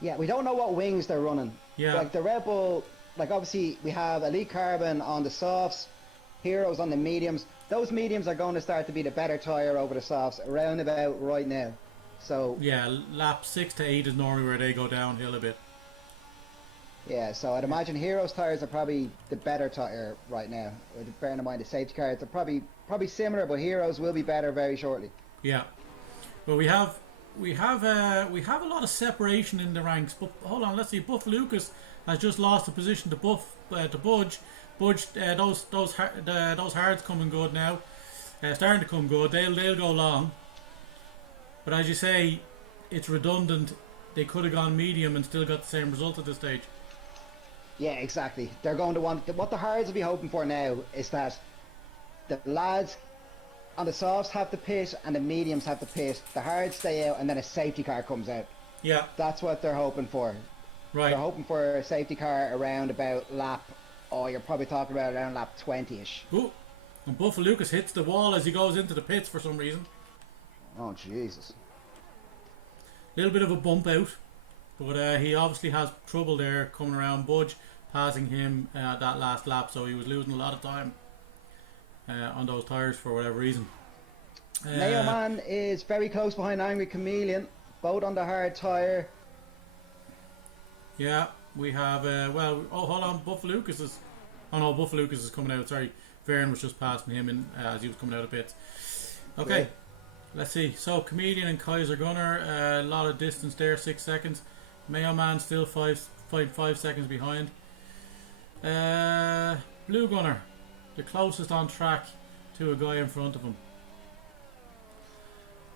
Yeah, we don't know what wings they're running. Yeah, like the Red Bull, like obviously we have Elite Carbon on the softs, Heroes on the mediums. Those mediums are going to start to be the better tyre over the softs around about right now. So yeah, lap 6 to 8 is normally where they go downhill a bit. Yeah, so I'd imagine Heroes tyres are probably the better tyre right now. Bearing in mind the safety cars are probably similar, but Heroes will be better very shortly. Yeah, well we have a lot of separation in the ranks. But hold on, let's see. Buffalukis has just lost the position to Budge. Budge, those hards coming good now, starting to come good. They'll go long, but as you say, it's redundant. They could have gone medium and still got the same result at this stage. Yeah, exactly. They're going to want what the hards will be hoping for now is that the lads on the softs have to pit and the mediums have to pit. The hards stay out and then a safety car comes out. Yeah, that's what they're hoping for. Right. They're hoping for a safety car around about lap, oh, you're probably talking about around lap 20-ish. Ooh. And Buffa Lucas hits the wall as he goes into the pits for some reason. Oh, Jesus. Little bit of a bump out, but he obviously has trouble there coming around. Budge passing him that last lap, so he was losing a lot of time on those tyres for whatever reason. Mayo Man is very close behind Angry Chameleon, both on the hard tyre. Yeah, we have, hold on, Buffa Lucas is, oh no, Buffa Lucas is coming out, sorry. Vern was just passing him in as he was coming out of pits. Okay, yeah. Let's see. So, Chameleon and Kaiser Gunner, a lot of distance there, 6 seconds. Mayo Man still 5 seconds behind. Blue Gunner, the closest on track to a guy in front of him.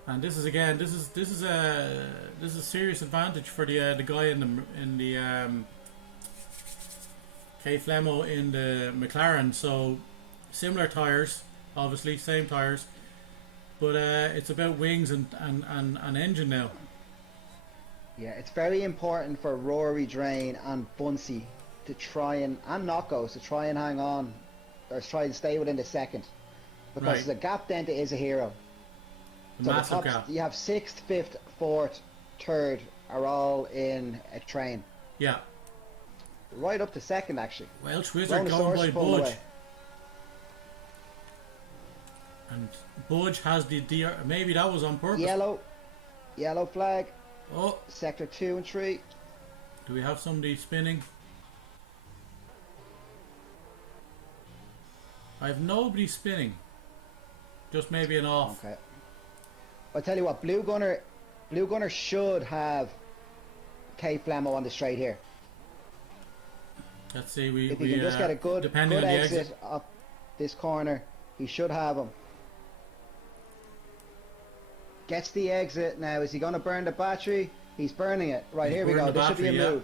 And this is again, this is a serious advantage for the guy in the K Flemo in the McLaren. So similar tires, obviously same tires, but it's about wings and engine now. Yeah, it's very important for Rory Drain and Bunsey to try and Knockos to try and hang on, or try and stay within the second, because the gap then is a hero. So Massive the top, gap. You have 6th, 5th, 4th, 3rd are all in a train. Yeah. Right up to 2nd, actually. Well, Twizzard going by Budge. Away. And Budge has the DR. Maybe that was on purpose. Yellow flag. Oh. Sector 2 and 3. Do we have somebody spinning? I have nobody spinning. Just maybe an off. Okay. I'll tell you what, Blue Gunner should have K Flemo on the straight here. Let's see, if he can just get a good exit up this corner, he should have him. Gets the exit now. Is he going to burn the battery? He's burning it. Right, here we go. This should be a move.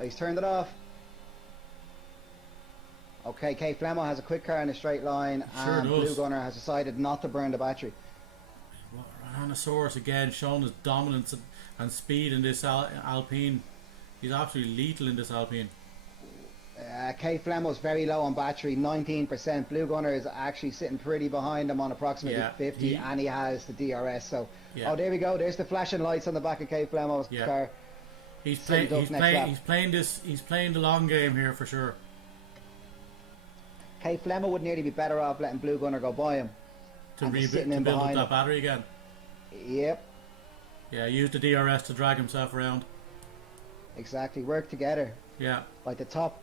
Oh, he's turned it off. Okay, K Flemo has a quick car in a straight line, and Blue Gunner has decided not to burn the battery. Rhinoceros again showing his dominance and speed in this Alpine. He's absolutely lethal in this Alpine. K Flemo's very low on battery, 19%. Blue Gunner is actually sitting pretty behind him on approximately 50, and he has the DRS. So, oh, there we go. There's the flashing lights on the back of K Flemo's car. He's playing the long game here for sure. K Flemo would nearly be better off letting Blue Gunner go by him. To build up that battery again. Yep. Yeah, use the DRS to drag himself around. Exactly. Work together. Yeah. Like the top,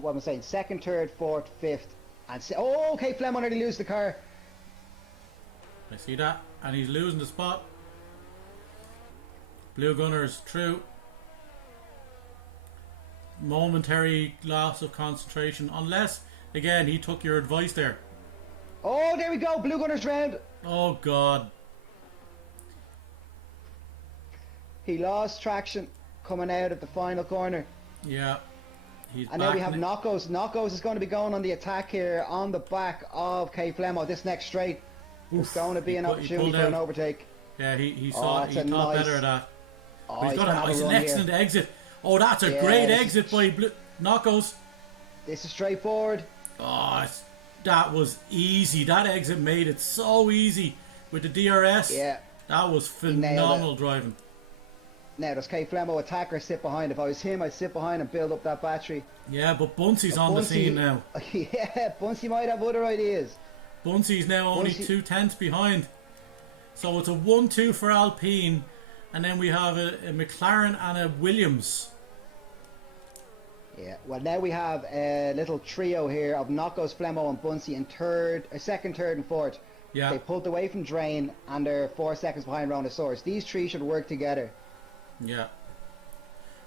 what am I saying? 2nd, 3rd, 4th, 5th, and oh, K Flemo nearly lose the car. I see that, and he's losing the spot. Blue Gunner's true. Momentary loss of concentration, unless again he took your advice there. Oh, there we go. Blue Gunner's round. Oh God. He lost traction coming out at the final corner. Yeah. And now we have Knockos. Knockos is going to be going on the attack here on the back of K Flemo. This next straight is going to be an opportunity for an overtake. Yeah, he thought better of that. Oh, he's an excellent exit. Oh, that's a great exit by Knockos. This is straightforward. Oh, that was easy. That exit made it so easy with the DRS. Yeah. That was phenomenal driving. Now, does K Flemo attacker sit behind? If I was him, I'd sit behind and build up that battery. Yeah, but Bunsey's on the scene now. Yeah, Bunsey might have other ideas. Bunsey's now only 2/10 behind. So it's a 1-2 for Alpine. And then we have a McLaren and a Williams. Yeah, well now we have a little trio here of Knockos, Flemo and Bunsey in 2nd, 3rd and 4th. Yeah. They pulled away from Drain and they're 4 seconds behind Rhinoceros. These three should work together. Yeah.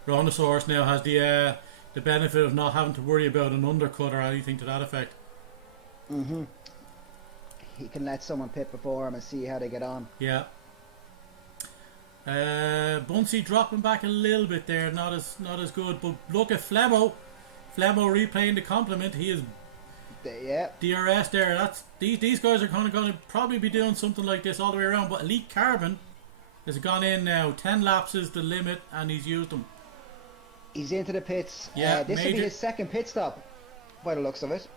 Rhinoceros now has the benefit of not having to worry about an undercut or anything to that effect. Mm-hmm. He can let someone pit before him and see how they get on. Yeah. Bunsey dropping back a little bit there, not as good. But look at Flemo. Flemo replaying the compliment. He is DRS there. These guys are going to probably be doing something like this all the way around. But Elite Carbon has gone in now. 10 laps is the limit, and he's used them. He's into the pits. Yeah, this will be his second pit stop, by the looks of it.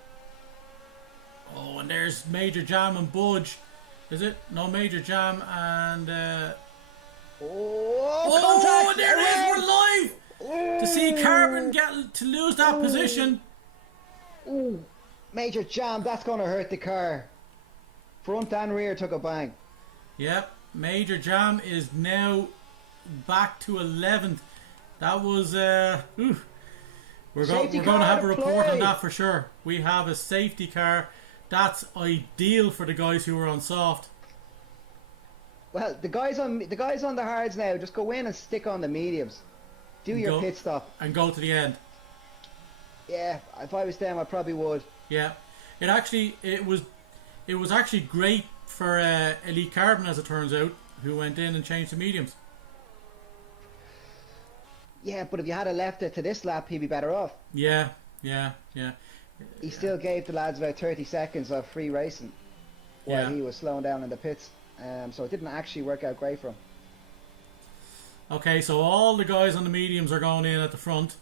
Oh, and there's Major Jam and Budge. Is it? No, Major Jam and... contact! And there it is! We're live! To see Carbon get to lose that position. Ooh. Major Jam, that's going to hurt the car. Front and rear took a bang. Yep, Major Jam is now back to 11th. That was... We're going to have a report on that for sure. We have a safety car. That's ideal for the guys who are on soft. Well, the guys on the hards now, just go in and stick on the mediums. Do your pit stop and go to the end. Yeah, if I was them, I probably would. Yeah, it was actually great for Elite Carbon, as it turns out, who went in and changed the mediums. Yeah, but if you had left it to this lap, he'd be better off. Yeah. He still gave the lads about 30 seconds of free racing while he was slowing down in the pits. So it didn't actually work out great for him. Okay, so all the guys on the mediums are going in at the front.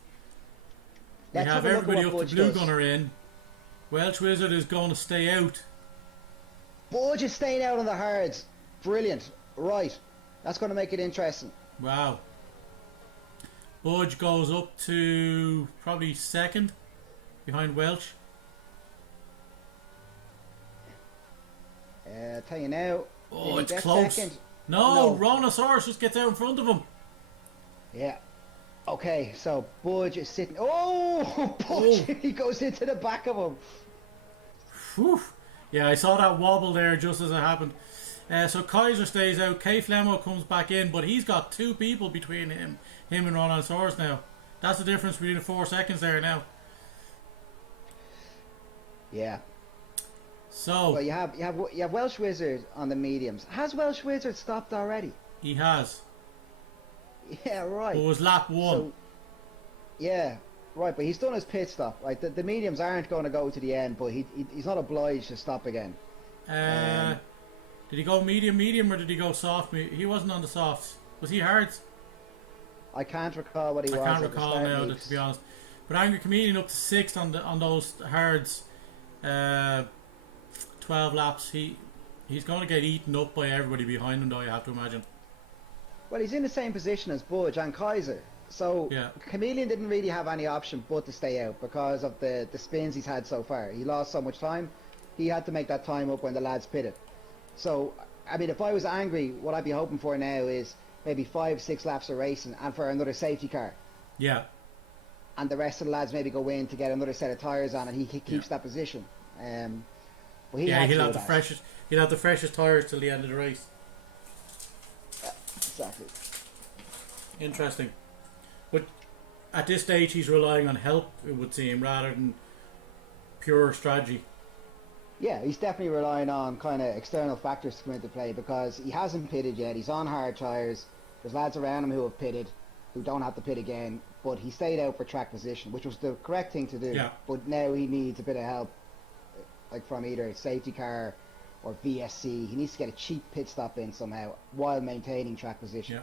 We have everybody up to Blue Gunner in. Welsh Wizard is going to stay out. Budge is staying out on the hards. Brilliant. Right. That's going to make it interesting. Wow. Budge goes up to probably second behind Welsh. I'll tell you now. Oh, it's close. Second? No, Rhinosaurus just gets out in front of him. Yeah. Okay, so Budge is sitting. Oh, Budge! Oh. He goes into the back of him. Whew. Yeah, I saw that wobble there just as it happened. So Kaiser stays out. K Flemo comes back in, but he's got two people between him and Rhinosaurus now. That's the difference between the 4 seconds there now. Yeah. So well, you have Welsh Wizard on the mediums. Has Welsh Wizard stopped already? He has. Yeah, right. It was lap 1. So, yeah, right. But he's done his pit stop. Right, the mediums aren't going to go to the end, but he's not obliged to stop again. Did he go medium, or did he go soft? He wasn't on the softs. Was he hards? I can't recall what he was. I can't recall now, to be honest. But Angry Comedian up to 6th on those hards. 12 laps. He's going to get eaten up by everybody behind him, though, you have to imagine. Well, he's in the same position as Budge and Kaiser. So Chameleon didn't really have any option but to stay out because of the spins he's had so far. He lost so much time. He had to make that time up when the lads pitted. So, I mean, if I was angry, what I'd be hoping for now is maybe 5-6 laps of racing and for another safety car. Yeah. And the rest of the lads maybe go in to get another set of tyres on, and he keeps that position. But he'll have the freshest tyres till the end of the race. Yeah, exactly. Interesting. But at this stage, he's relying on help, it would seem, rather than pure strategy. Yeah, he's definitely relying on kind of external factors to come into play because he hasn't pitted yet. He's on hard tyres. There's lads around him who have pitted, who don't have to pit again. But he stayed out for track position, which was the correct thing to do. Yeah. But now he needs a bit of help, like from either a safety car or VSC. He needs to get a cheap pit stop in somehow while maintaining track position. Yeah.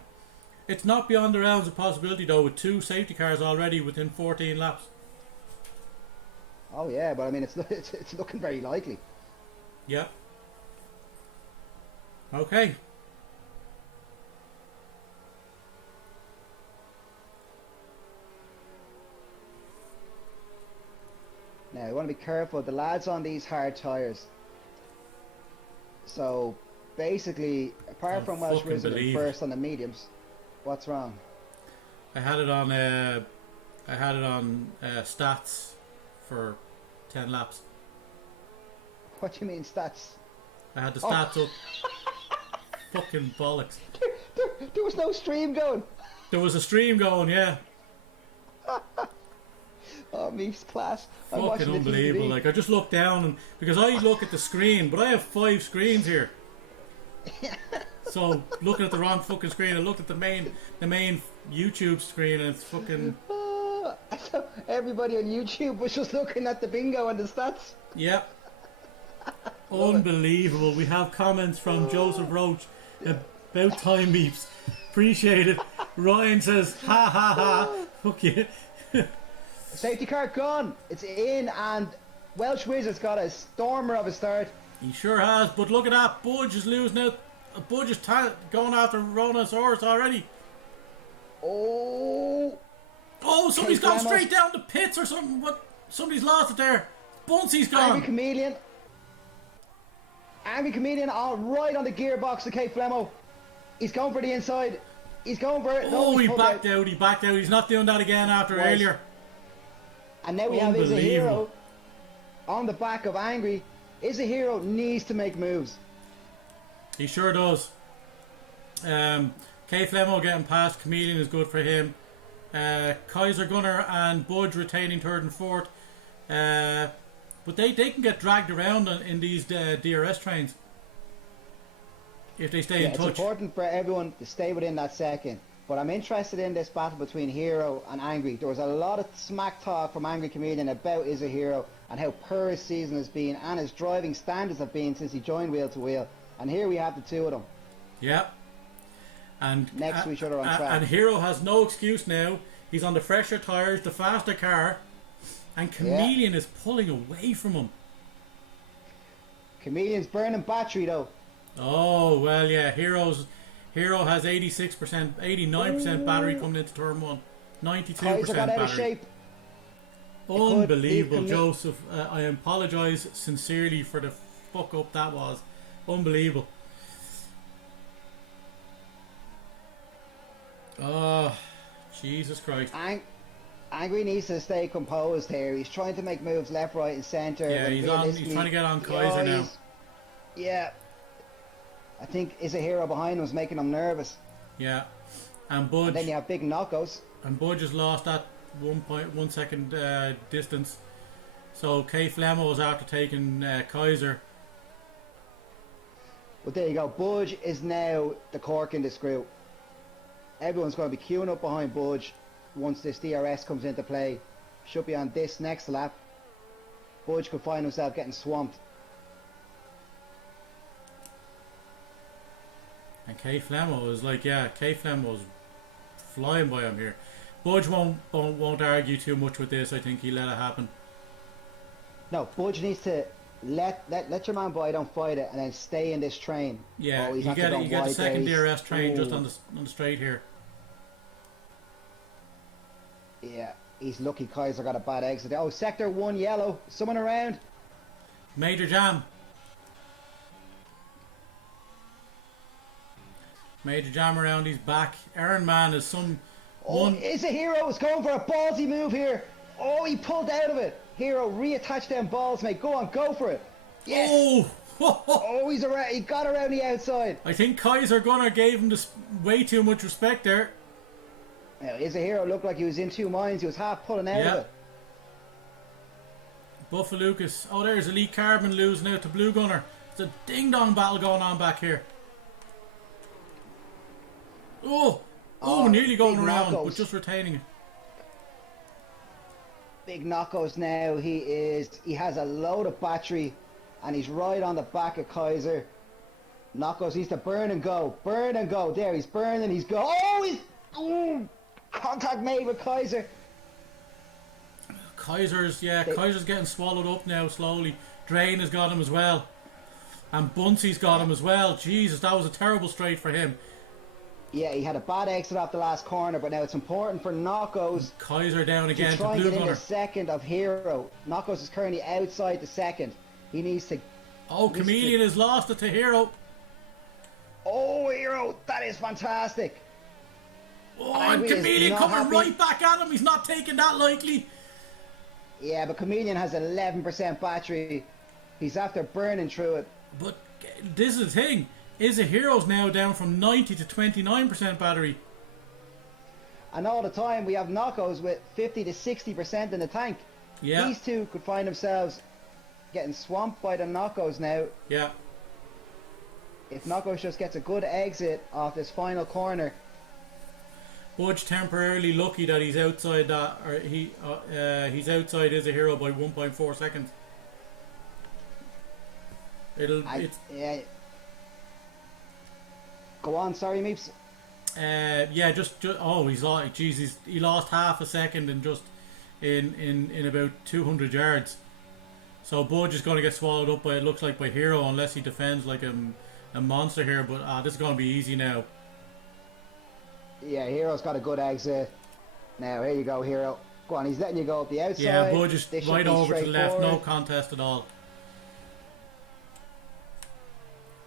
It's not beyond the realms of possibility, though, with 2 safety cars already within 14 laps. Oh yeah, but I mean it's looking very likely. Yeah. Okay. Now you want to be careful. The lads on these hard tyres. So basically, apart from Welsh Wizard first on the mediums, what's wrong? I had it on stats for 10 laps. What do you mean stats? I had the stats up. Fucking bollocks. There was no stream going. There was a stream going, yeah. Oh, Meeps class. Fucking unbelievable. Like, I just looked down, and because I look at the screen, but I have 5 screens here. So looking at the wrong fucking screen, I looked at the main YouTube screen, and it's fucking. Everybody on YouTube was just looking at the bingo and the stats. Yep. Unbelievable. We have comments from Joseph Roach. The About time, Meeps. Appreciate it. Ryan says, ha ha ha. Fuck you. Safety car gone. It's in, and Welsh Wizards got a stormer of a start. He sure has, but look at that. Budge is losing out. Budge is going after Rhinosaurus already. Oh, Somebody's gone straight down the pits or something. What? Somebody's lost it there. Bunsy's gone. Angry Chameleon all right on the gearbox of Kate Flemo. He's going for the inside. He's going for it. No, he backed out. He backed out. He's not doing that again after earlier. And now we have Is a Hero on the back of Angry. Is a Hero needs to make moves. He sure does. K Flemo getting past Chameleon is good for him. Kaiser Gunner and Budge retaining third and fourth. But they can get dragged around in these DRS trains if they stay in touch. It's important for everyone to stay within that second. But I'm interested in this battle between Hero and Angry. There was a lot of smack talk from Angry Chameleon about Is a Hero and how poor his season has been and his driving standards have been since he joined Wheel to Wheel. And here we have the two of them. Yeah. And next to each other on track. And Hero has no excuse now. He's on the fresher tyres, the faster car. And Chameleon is pulling away from him. Chameleon's burning battery though. Oh, well, yeah. Hero has 86%, 89% battery coming into turn 1. 92% Kaiser got out battery. Of shape. Unbelievable, Joseph. I apologise sincerely for the fuck up that was. Unbelievable. Oh, Jesus Christ. Angry needs to stay composed here. He's trying to make moves left, right and centre. Yeah, he's trying to get on Kaiser now. Yeah. I think Is a Hero behind him was making him nervous. Yeah. And Budge. And then you have big knockouts. And Budge has lost that 1.1 second distance. So K Flemo is after taking Kaiser. But there you go. Budge is now the cork in the screw. Everyone's going to be queuing up behind Budge once this DRS comes into play. Should be on this next lap. Budge could find himself getting swamped. And K Flemo is like, K Flemo's flying by him here. Budge won't argue too much with this. I think he let it happen. No, Budge needs to let your man boy don't fight it and then stay in this train. Yeah, you get the second DRS train just on the straight here. Yeah, he's lucky Kaiser got a bad exit. Oh, sector 1 yellow. Someone around. Major jam. Major jam around his back. Iron Man is Is a Hero is going for a ballsy move here. Oh, he pulled out of it. Hero reattach them balls, mate. Go on, go for it. Yes. Oh, he's around. He got around the outside. I think Kaiser Gunner gave him way too much respect there. Now, Is a Hero looked like he was in two minds. He was half pulling out of it. Buffa Lucas. Oh, there's Elite Carbon losing out to Blue Gunner. It's a ding-dong battle going on back here. Nearly going around, but just retaining it. Big knockouts now. He has a load of battery and he's right on the back of Kaiser. Knockouts, he's to burn and go. Burn and go. There, he's burning, he's go. Contact made with Kaiser. Kaiser's getting swallowed up now slowly. Drain has got him as well. And Bunsy's got him as well. Jesus, that was a terrible straight for him. Yeah, he had a bad exit off the last corner, but now it's important for Knockos. Kaiser down again to try and Blue get Gunner. in the second of Hero. Knockos is currently outside the second. He needs to. Chameleon has lost it to Hero. Oh, Hero, that is fantastic. And Chameleon coming right back at him. He's not taking that lightly. Yeah, but Chameleon has 11% battery. He's after burning through it. But this is the thing. Is a Hero's now down from 90 to 29% battery. And all the time we have Knockos with 50 to 60% in the tank. Yeah. These two could find themselves getting swamped by the Knockos now. Yeah. If Knockos just gets a good exit off this final corner. Budge temporarily lucky that he's outside that, or he's outside Is a Hero by 1.4 seconds. Go on, sorry, Meeps. Yeah, just oh, he's lost. Jeez, he lost half a second in just in about 200 yards. So Budge is going to get swallowed up by, it looks like, by Hero, unless he defends like a monster here. But this is going to be easy now. Yeah, Hero's got a good exit. Now, here you go, Hero. Go on, he's letting you go up the outside. Yeah, Budge is This should right be over to the left. No straightforward. contest at all.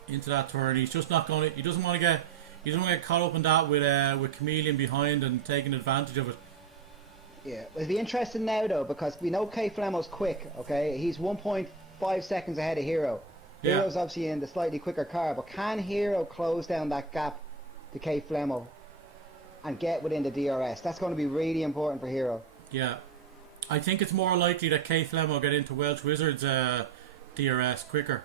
Into that turn. He's just not going to. He doesn't want to get. He doesn't want to get caught up in that with Chameleon behind and taking advantage of it. Yeah, it'll be interesting now though, because we know K Flamo's quick, okay? He's 1.5 seconds ahead of Hero. Yeah. Hero's obviously in the slightly quicker car, but can Hero close down that gap to K Flamo and get within the DRS? That's going to be really important for Hero. Yeah. I think it's more likely that K Flem will get into Welsh Wizards DRS quicker.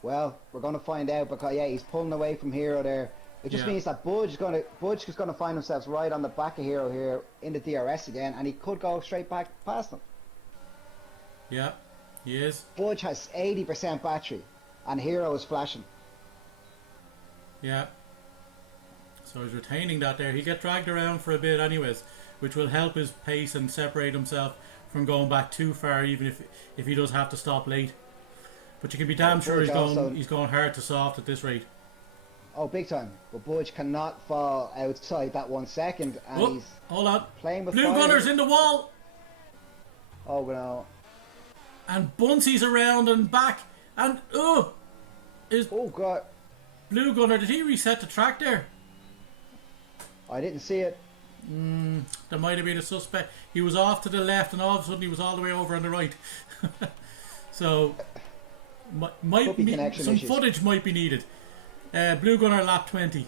Well, we're going to find out, because yeah, he's pulling away from Hero there. It just means that Budge is going to find himself right on the back of Hero here in the DRS again, and he could go straight back past him. Yeah, he is. Budge has 80% battery, and Hero is flashing. Yeah. So he's retaining that there. He'll get dragged around for a bit anyways, which will help his pace and separate himself from going back too far, even if he does have to stop late. But you can be damn sure he's going hard to soft at this rate. Oh, big time. But Budge cannot fall outside that 1 second, and he's hold on. playing with Blue fire. Gunner's in the wall. Oh no. And Buncey's around and back. And Oh god. Blue Gunner, did he reset the track there? I didn't see it. There might have been a suspect. He was off to the left and all of a sudden he was all the way over on the right. So some issues. footage might be needed. Blue Gunner lap 20.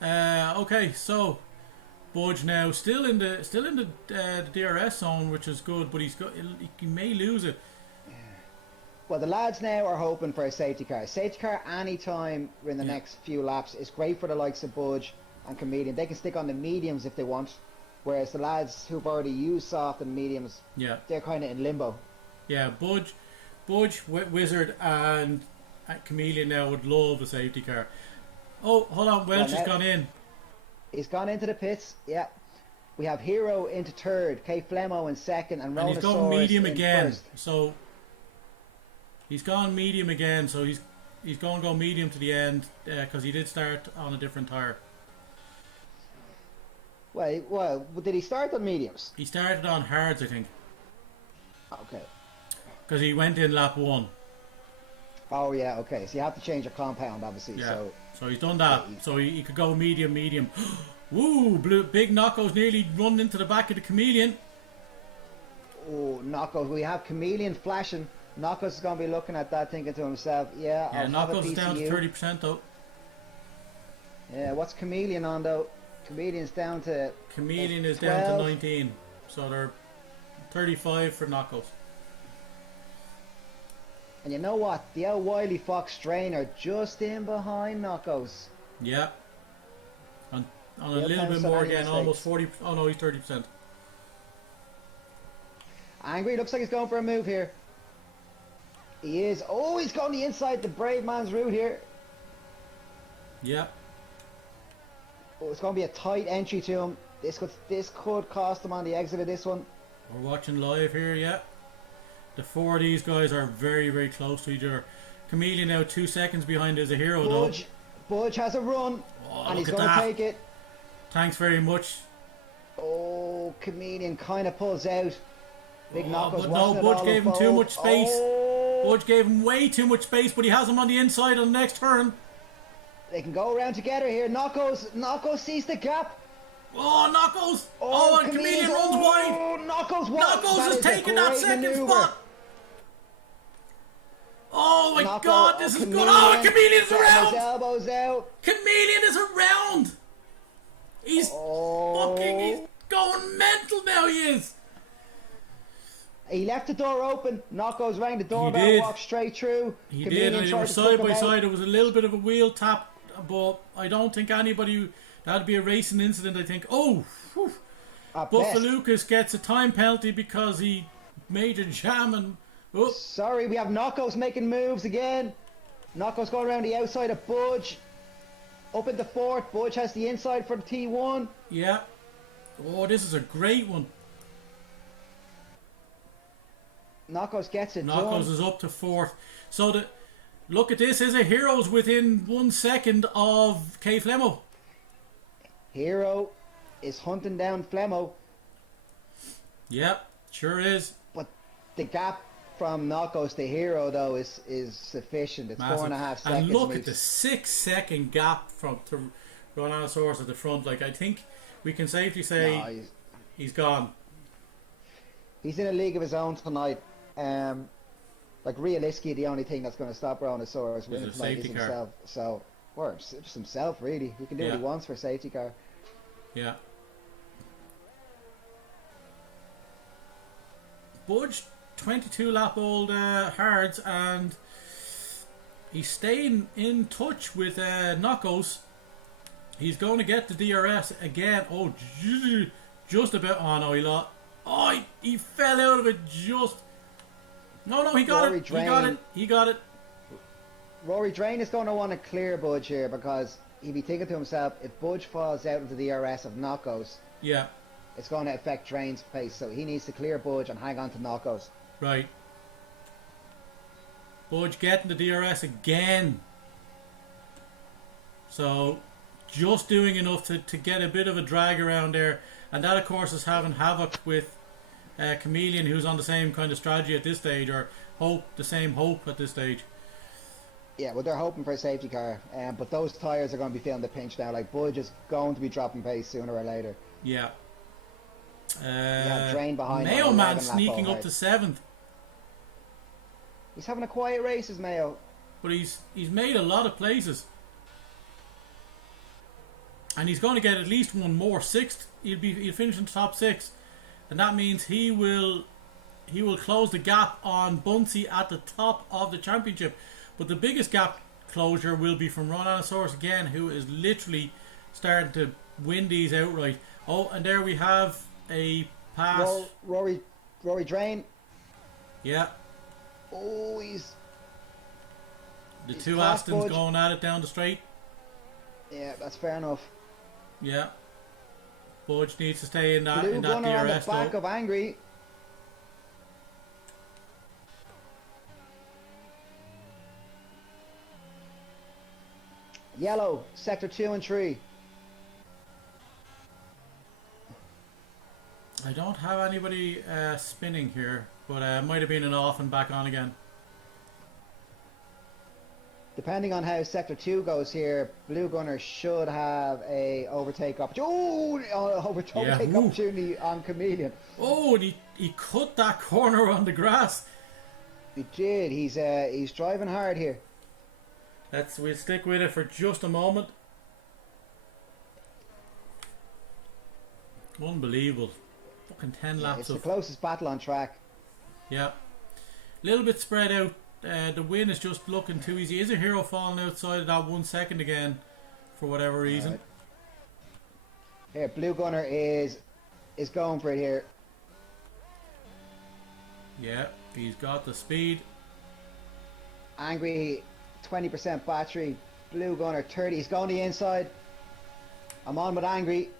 Okay, so Budge now still in the DRS zone, which is good, but he may lose it. Well, the lads now are hoping for a safety car. Safety car anytime in the next few laps is great for the likes of Budge and Chameleon. They can stick on the mediums if they want, whereas the lads who've already used soft and mediums, they're kind of in limbo. Yeah, Budge, Wizard and Chameleon now would love a safety car. Oh, hold on, Welch has gone in. He's gone into the pits, yeah. We have Hero into third, K Flemo in second, and he's gone medium again. First. So he's gone medium again. So he's going to go medium to the end because he did start on a different tire. Well, did he start on mediums? He started on hards, I think. Okay. Because he went in lap 1. Oh yeah, okay. So you have to change your compound, obviously. Yeah. So he's done that. So he could go medium. Woo! Big Knocko's nearly run into the back of the Chameleon. Oh, Knocko. We have Chameleon flashing. Knocko's is going to be looking at that, thinking to himself, yeah, I'll have a Knocko's piece down of to you. 30% though. Yeah, what's Chameleon on though? Chameleon's down to... Chameleon is 12. down to 19. So they're 35 for Knocko's. And you know what? The old Wiley Fox strain are just in behind Knocko's. Yeah. On a little bit more again, almost 40. Oh no, he's 30%. Angry, looks like he's going for a move here. He is. Oh, he's going the inside, the brave man's route here. Yeah. Oh, it's going to be a tight entry to him. This could cost him on the exit of this one. We're watching live here, yeah. The four of these guys are very, very close to each other. Chameleon now 2 seconds behind as a Hero though. Budge has a run, and he's going to take it. Thanks very much. Oh, Chameleon kind of pulls out. Big Knuckles. But no, Budge gave him too much space. Budge gave him way too much space, but he has him on the inside on the next turn. They can go around together here. Knuckles sees the gap. Oh, Knuckles! Oh, and Chameleon runs wide. Knuckles is taking that second spot. Oh my God, this is good. Oh, Chameleon's around. His elbows out. Chameleon is around. He's he's going mental now. He is. He left the door open. Knuckles rang the doorbell, walked straight through. He did, and they were side by side. It was a little bit of a wheel tap, but I don't think anybody... That'd be a racing incident, I think. Oh! Whew. But Lucas gets a time penalty because he made a jam and... Oh. Sorry, we have Knuckles making moves again. Knockout's going around the outside of Budge. Up in the fourth. Budge has the inside for the T1. Yeah. Oh, this is a great one. Knockouts gets it Knockouts done. is up to fourth. So look at this. Is a Heroes within 1 second of K Flemo. Hero is hunting down Flemo. Yep, sure is. But the gap from Knockouts to Hero though is sufficient. It's Massive. 4.5 seconds. And look at the 6 second gap from to Rhinoceros at the front. Like, I think we can safely say No, he's gone. he's in a league of his own tonight. Like realistically, the only thing that's going to stop Rhinoceros winning a tonight is safety car. himself. So, or just himself really. He can do what Yeah. he wants for a safety car. Yeah. Budge, 22 lap old hards, and he's staying in touch with Knockos. He's going to get the DRS again. Oh, just about. Oh no, he lost. Oh, he fell out of it just. No, he got Rory it. He got it. He got it. Rory Drain is going to want to clear Budge here because he'd be thinking to himself, if Budge falls out into the DRS of Knockos, Yeah, it's going to affect Drain's pace. So he needs to clear Budge and hang on to Knockos. right. Budge getting the DRS again. So, just doing enough to get a bit of a drag around there. And that, of course, is having havoc with Chameleon, who's on the same kind of strategy at this stage, or the same hope at this stage. Yeah, well, they're hoping for a safety car. But those tyres are going to be feeling the pinch now. Like, Budge is going to be dropping pace sooner or later. Yeah. Drain behind. Mayo on Man 11 lap sneaking all up to right. 7th. He's having a quiet race, is Mayo. But he's made a lot of places. And he's going to get at least one more. 6th. He'll finish in the top 6. And that means he will close the gap on Bunsey at the top of the championship. But the biggest gap closure will be from Rhinoceros again, who is literally starting to win these outright. Oh, and there we have a pass. Rory Drain. Yeah. Oh, The he's two past Astons Budge. going at it down the straight. Yeah, that's fair enough. Yeah. Budge needs to stay in that Blue Gunner on the DRS back though. of Angry. Yellow, sector 2 and 3. I don't have anybody spinning here, but it might have been an off and back on again. Depending on how sector 2 goes here, Blue Gunner should have a overtake opportunity. Overtake ooh. opportunity on Chameleon. Oh, and he cut that corner on the grass. He did. He's driving hard here. We'll stick with it for just a moment. Unbelievable. Fucking 10 laps It's the of... closest battle on track. Yeah. A little bit spread out. The win is just looking too easy. Is a Hero falling outside of that 1 second again for whatever reason? Right. Here, Blue Gunner is going for it here. Yeah, he's got the speed. Angry, 20% battery. Blue Gunner, 30. He's going the inside. I'm on with Angry.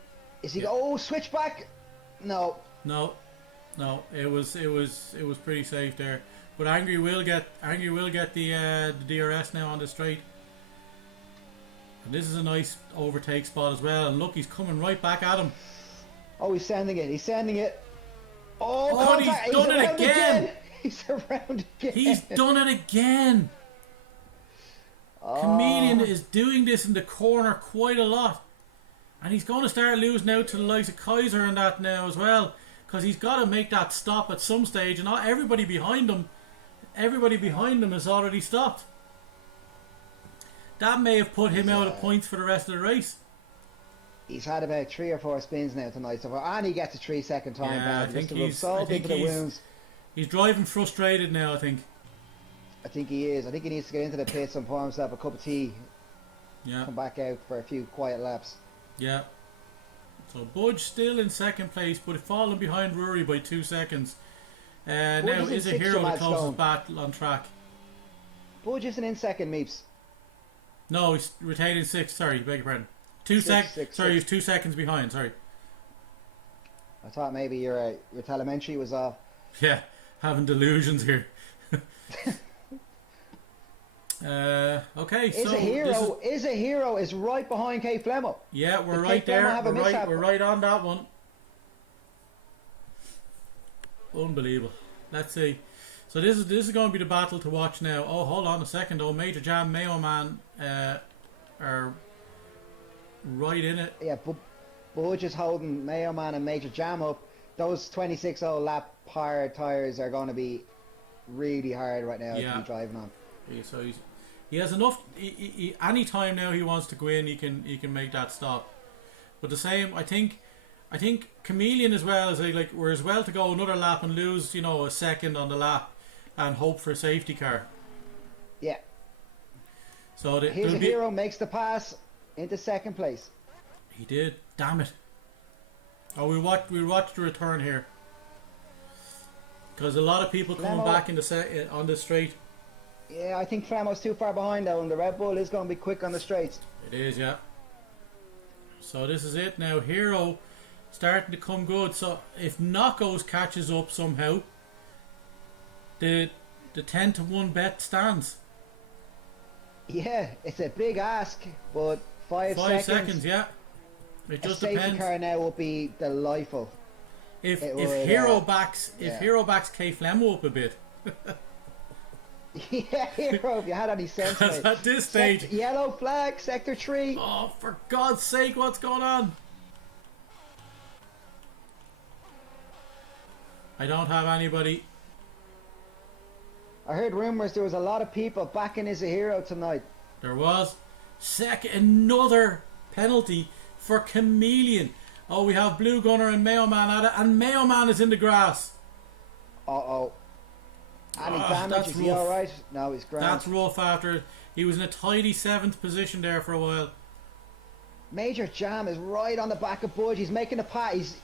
Is he? Yeah. Oh, switch back. No. No, it was pretty safe there. But Angry will get the DRS now on the straight. And this is a nice overtake spot as well. And look, he's coming right back at him. Oh, he's sending it. He's sending it. Oh, Oh, and contact. he's done it around again. He's around again. He's done it again. Oh. Chameleon is doing this in the corner quite a lot. And he's going to start losing out to the likes of Kaiser and that now as well. Because he's got to make that stop at some stage. And not everybody behind him has already stopped. That may have put him out of points for the rest of the race. He's had about 3 or 4 spins now tonight so far, and he gets a 3-second time Yeah, penalty. I think Just to rub salt into the wounds. He's driving frustrated now, I think. I think he is. I think he needs to get into the pits and pour himself a cup of tea. Yeah, Come back out for a few quiet laps. yeah. So Budge still in second place, but falling behind Rory by 2 seconds. Now is in is a sixth, Hero the Jamal closest Stone. battle on track. Budge isn't in second, Meeps. No, he's retaining 6. Sorry, beg your pardon. 2 Six, sec. six, Sorry, six. he's 2 seconds behind. Sorry. I thought maybe your telemetry was off. Yeah, having delusions here. Okay, Is so a hero is right behind Kate Flemo. yeah, we're Did right Kate Flemo there. have a We're right. mishap? We're right on that one. Unbelievable. Let's see. So this is going to be the battle to watch now. Oh, hold on a second. Oh, Major Jam, Mayo Man are right in it. Yeah, Budge is holding Mayo Man and Major Jam up. Those 26-0 lap hard tires are going to be really hard right now to be driving on. Yeah, so he has enough. Any time now he wants to go in, he can make that stop. But the same, I think Chameleon as well as like we're as well to go another lap and lose, a second on the lap and hope for a safety car. Yeah. So Here's a hero makes the pass into second place. He did. Damn it. Oh, we'll watch the return here because a lot of people coming back in on the straight. Yeah, I think Flamo's too far behind though, and the Red Bull is going to be quick on the straights. It is, yeah. So this is it now. Hero starting to come good. So if Knockos catches up somehow, the 10-1 bet stands. Yeah, it's a big ask, but 5 seconds, yeah. It just a safety depends. car now would be delightful. If Hero backs K Flemo up a bit. Yeah, Hero, if you had any sense. Because at this stage, yellow flag, sector 3. Oh, for God's sake, what's going on? I don't have anybody. I heard rumours there was a lot of people backing as a hero tonight. There was. Another penalty for Chameleon. Oh, we have Blue Gunner and Mayo Man at it, and Mayo Man is in the grass. Uh-oh. Any damage? Is he alright? No, he's grand. That's rough after he was in a tidy 7th position there for a while. Major Jam is right on the back of Budge. He's making a pat. He's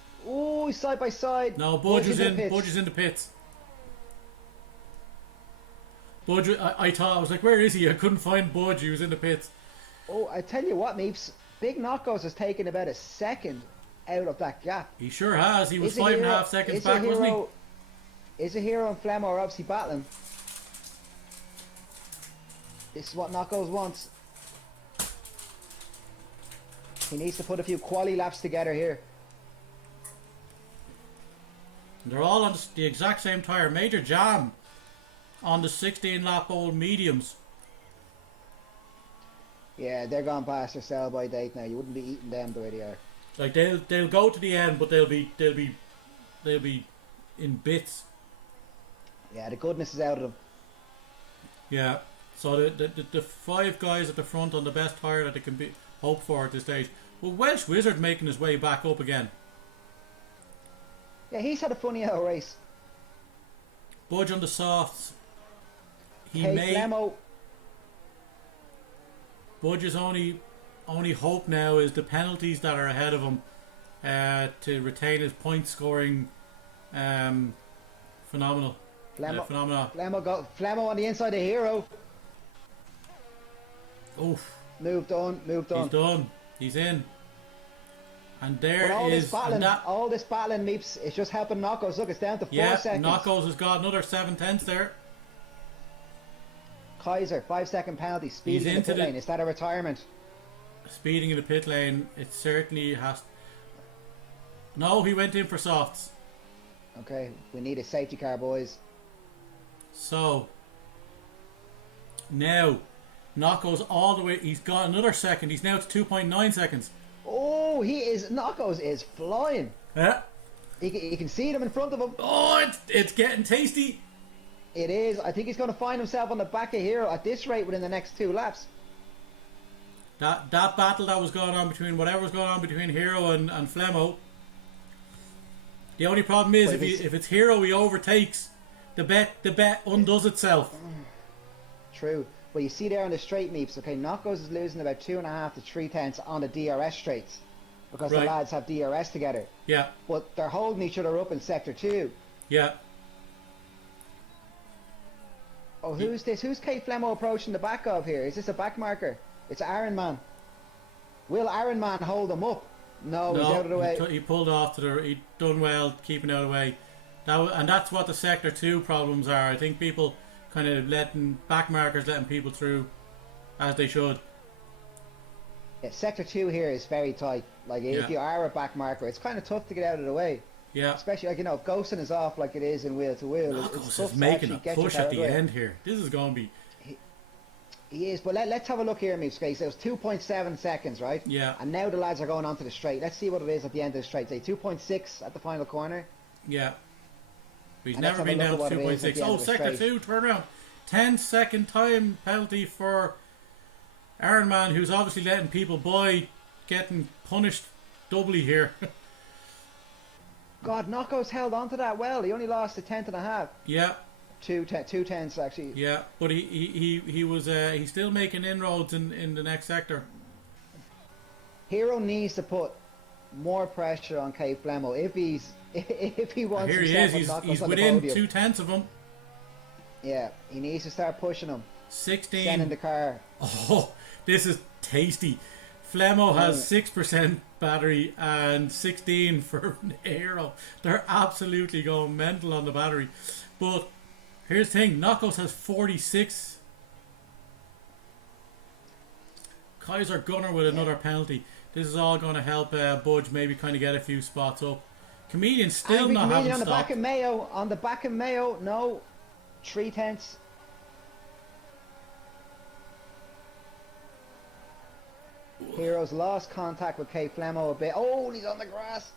side by side. No, Budge is in the pits. Budge, I thought, I was like, where is he? I couldn't find Budge. He was in the pits. Oh, I tell you what, Meeps. Big Knockos has taken about a second out of that gap. He sure has. He was 5.5 seconds back, wasn't he? Is a hero and Flemo are obviously battling. This is what Knockos wants. He needs to put a few quali laps together here. They're all on the exact same tyre. Major Jam on the 16 lap old mediums. Yeah, they're gone past their sell by date now. You wouldn't be eating them the way they are. Like they'll go to the end, but they'll be in bits. Yeah, the goodness is out of them. Yeah. So the 5 guys at the front on the best tyre that they can hope for at this stage. Well, Welsh Wizard making his way back up again. Yeah, he's had a funny old race. Budge on the softs. Flemo. Budge's only hope now is the penalties that are ahead of him to retain his point scoring phenomenal. Flemo on the inside of Hero. Oof. Moved on. He's done. He's in. And there all is all this battling, Meeps, it's just helping Knockos. Look, it's down to 4 seconds. Knockos has got another 7/10 there. Kaiser, 5-second penalty, speeding in the pit lane. Is that a retirement? Speeding in the pit lane, it certainly has. No, he went in for softs. Okay, we need a safety car, boys. So now Knockos all the way. He's got another second. He's now to 2.9 seconds. Oh, Knockos is flying. Yeah. You can see them in front of him. Oh, it's getting tasty. It is. I think he's going to find himself on the back of Hero at this rate within the next 2 laps. That battle that was going on between whatever was going on between Hero and Flemo. The only problem is if it's Hero he overtakes, the bet undoes itself. True. But you see there on the straight, Meeps, okay, Knockos is losing about 2.5 to 3/10 on the DRS straights because the lads have DRS together. Yeah. But they're holding each other up in sector 2. Yeah. Oh, who's this? Who's Kate Flemo approaching the back of here? Is this a back marker? It's Iron Man. Will Iron Man hold him up? No, he's out of the way. He pulled off to the. He done well keeping out of the way. And that's what the Sector 2 problems are. I think people kind of letting people through as they should. Yeah, Sector 2 here is very tight. Like, if you are a back marker, it's kind of tough to get out of the way. Yeah. Especially, like, if ghosting is off like it is in wheel to wheel. It's tough making a push at the end here. This is going to be... He is, but let's have a look here, Meeps. It was 2.7 seconds, right? Yeah. And now the lads are going onto the straight. Let's see what it is at the end of the straight. Say 2.6 at the final corner. Yeah. He's never been down to 2.6. Oh, Sector 2, turn around. 10-second time penalty for Iron Man, who's obviously letting people by, getting punished doubly here. God, Knocko's held on to that well. He only lost a tenth and a half. Yeah. Two tenths actually. Yeah, but he was he's still making inroads in the next sector. Hero needs to put more pressure on Kate Flemo if he wants. Here he is. He's within 2/10 of him. Yeah, he needs to start pushing him. 16. Sending the car. Oh, this is tasty. Flemo has 6% battery and 16 for Hero. They're absolutely going mental on the battery. But here's the thing, Knockos has 46. Kaiser Gunner with another penalty. This is all going to help Budge maybe kind of get a few spots up. Chameleon still not having stopped. On the back of Mayo, no. 3/10. Hero's lost contact with Kate Flemo a bit. Oh, he's on the grass.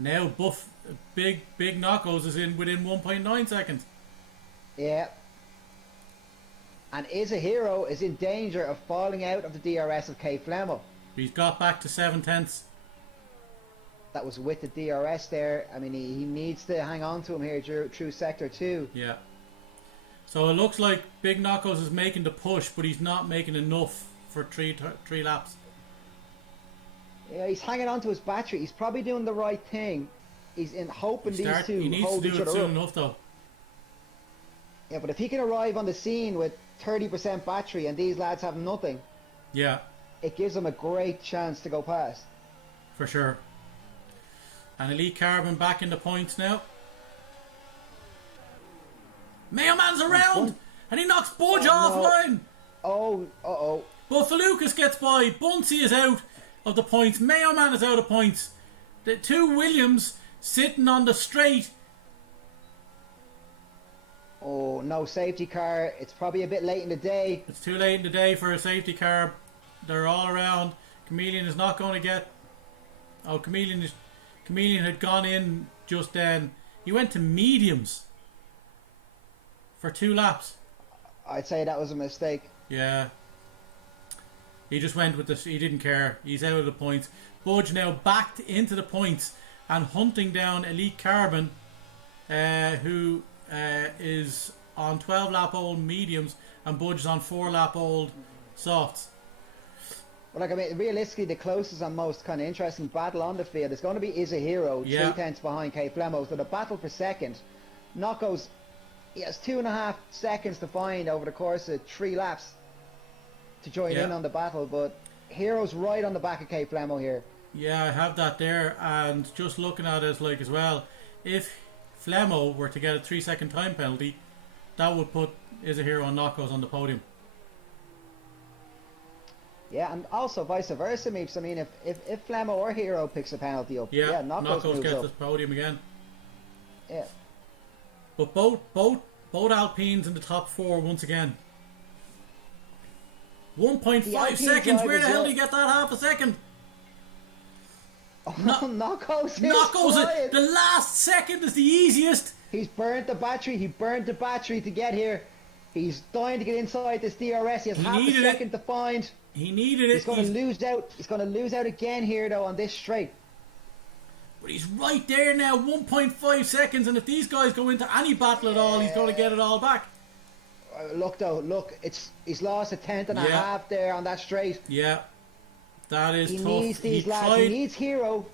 Now Big Knockos is in within 1.9 seconds. Yeah. And Hero is in danger of falling out of the DRS of Kate Flemo. He's got back to 7/10. That was with the DRS there. I mean, he needs to hang on to him here through Sector 2. Yeah. So it looks like Big Knockos is making the push, but he's not making enough for three laps. Yeah, he's hanging on to his battery. He's probably doing the right thing. He's hoping these two he needs hold to each do it other soon up. enough, though. Yeah, but if he can arrive on the scene with 30% battery and these lads have nothing, yeah, it gives him a great chance to go past. For sure. And Elite Carbon back in the points now. Mayo Man's around! And he knocks Budge offline! Oh, uh-oh. But Felucas gets by. Bunsey is out of the points. Mayo Man is out of points. The two Williams sitting on the straight. Oh, no safety car. It's probably a bit late in the day. It's too late in the day for a safety car. They're all around. Chameleon is not going to get... Oh, Chameleon had gone in just then. He went to mediums for 2 laps. I'd say that was a mistake. Yeah. He just went with this. He didn't care. He's out of the points. Budge now backed into the points and hunting down Elite Carbon, who is on 12-lap-old mediums, and Budge is on 4-lap-old softs. Well, like, I mean, realistically, the closest and most kind of interesting battle on the field is going to be Hero, 3/10 behind Kate Flemo. So the battle for second, Knocko's, he has 2.5 seconds to find over the course of 3 laps to join in on the battle, but Hero's right on the back of Kate Flemo here. Yeah, I have that there, and just looking at it like as well, if Flemo were to get a 3-second time penalty, that would put Hero and Knockos on the podium. Yeah, and also vice versa, Meeps. I mean, if Flemo or Hero picks a penalty up, Knockos gets the podium again. Yeah. But both Alpines in the top 4 once again. 1.5 seconds. Where the hell did he get that half a second? Knockos. Knockos. The last second is the easiest. He's burnt the battery. He burnt the battery to get here. He's dying to get inside this DRS. He has half a second to find. He needed it. He's going to lose out. He's going to lose out again here, though, on this straight. But he's right there now, 1.5 seconds, and if these guys go into any battle at all, he's going to get it all back. Look, he's lost a tenth and a half there on that straight. Yeah, that is he tough. Needs these lads. He needs Hero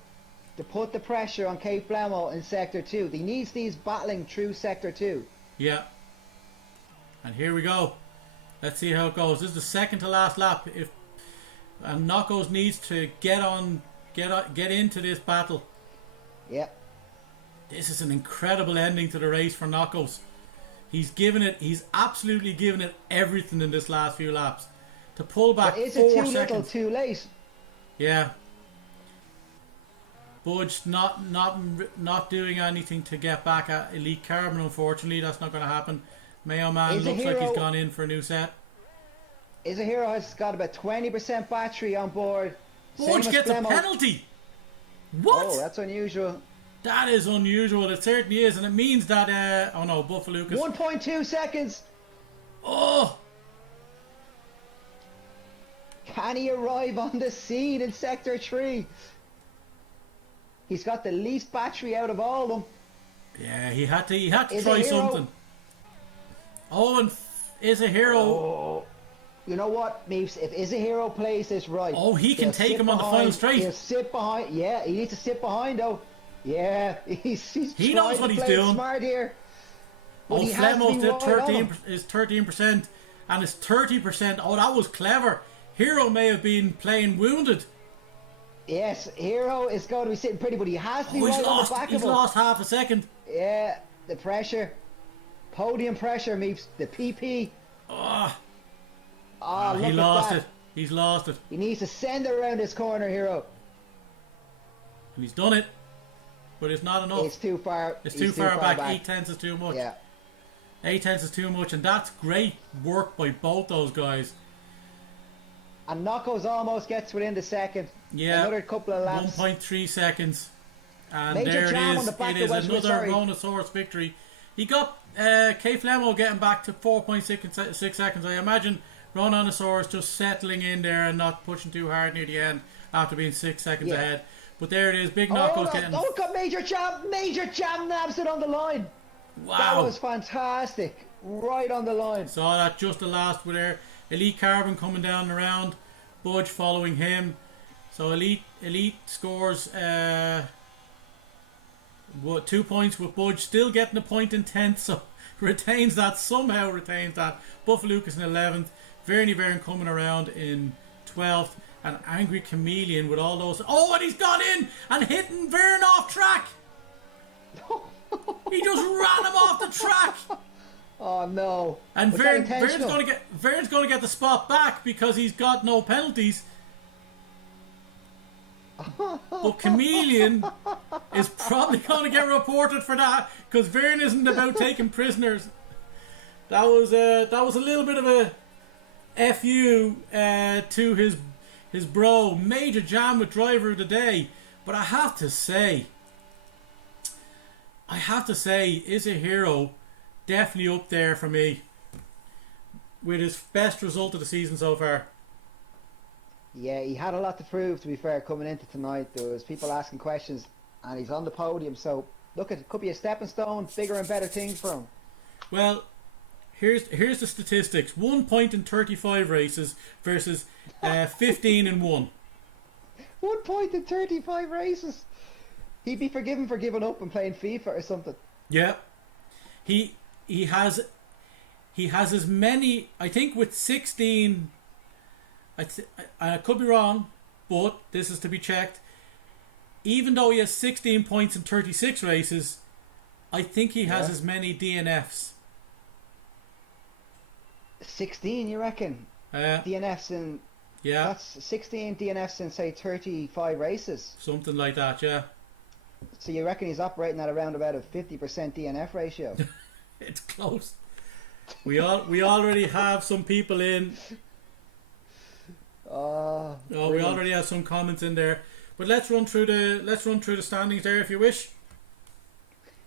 to put the pressure on Kate Flemo in Sector 2. He needs these battling through Sector 2. Yeah. And here we go. Let's see how it goes. This is the second to last lap. If and Knockos needs to get into this battle. Yeah. This is an incredible ending to the race for Knockos. He's absolutely given it everything in this last few laps. To pull back But is 4 it too seconds. little, too late? Yeah. Budge not doing anything to get back at Elite Carbon, unfortunately. That's not going to happen. Mayo Man looks like he's gone in for a new set. Is a Hero has got about 20% battery on board. Budge gets a penalty. What? Oh, that's unusual. That is unusual. It certainly is, and it means that. Oh no, Buffalo Lucas. 1.2 seconds. Oh. Can he arrive on the scene in Sector 3? He's got the least battery out of all of them. Yeah, he had to try something. Oh, and Is a Hero. Oh. You know what, Meeps? If Is a Hero plays this right, he can take him on the final straight. He'll sit behind. Yeah, he needs to sit behind though. Yeah, he knows what he's doing. Smart here. But Flemo's did 13%, and his 30%. Oh, that was clever. Hero may have been playing wounded. Yes, Hero is going to be sitting pretty, but he has to be right on the back of him. He's lost half a second. Yeah, the pressure. Podium pressure, Meeps. The PP. He lost it. He's lost it. He needs to send it around this corner, Hero. And he's done it. But it's not enough. It's too far. It's too far back. 8/10 is too much. Yeah. 8/10 is too much, and that's great work by both those guys. And Knockos almost gets within the second. Yeah. Another couple of laps. 1.3 seconds. And Major there jam it on is. the back It is of another Rhinosaurus victory. He got K Flemo getting back to 4.6 seconds. I imagine Rhinosaurus just settling in there and not pushing too hard near the end after being 6 seconds ahead. But there it is. Big Knockos getting... Oh, got Major Jam nabs it on the line. Wow. That was fantastic. Right on the line. Saw that just the last with there. Elite Carbon coming down the round. Budge following him. So Elite scores 2 points with Budge. Still getting a point in 10th. So retains that. Somehow retains that. Buffalo Lucas in 11th. Vernie Vern coming around in 12th. And Angry Chameleon with all those... Oh, and he's gone in and hitting Vern off track. He just ran him off the track. Oh no! And Vern's going to get the spot back because he's got no penalties. But Chameleon is probably going to get reported for that because Vern isn't about taking prisoners. That was a little bit of a fu to his bro. Major jam with driver of the day. But I have to say, Is a Hero definitely up there for me with his best result of the season so far. Yeah, he had a lot to prove, to be fair, coming into tonight. There was people asking questions and he's on the podium, so look, it could be a stepping stone, bigger and better things for him. Well, here's the statistics. 1 point in 35 races versus 15 in 1. 1 point in 35 races. He'd be forgiven for giving up and playing FIFA or something. Yeah. He has as many, I think with 16, I could be wrong, but this is to be checked. Even though he has 16 points in 36 races, I think he has as many DNFs. 16, you reckon? DNFs in... Yeah. That's 16 DNFs in, say, 35 races. Something like that, yeah. So you reckon he's operating at around about a 50% DNF ratio? It's close. We already have some people in. Oh, we already have some comments in there. But let's run through the standings there if you wish.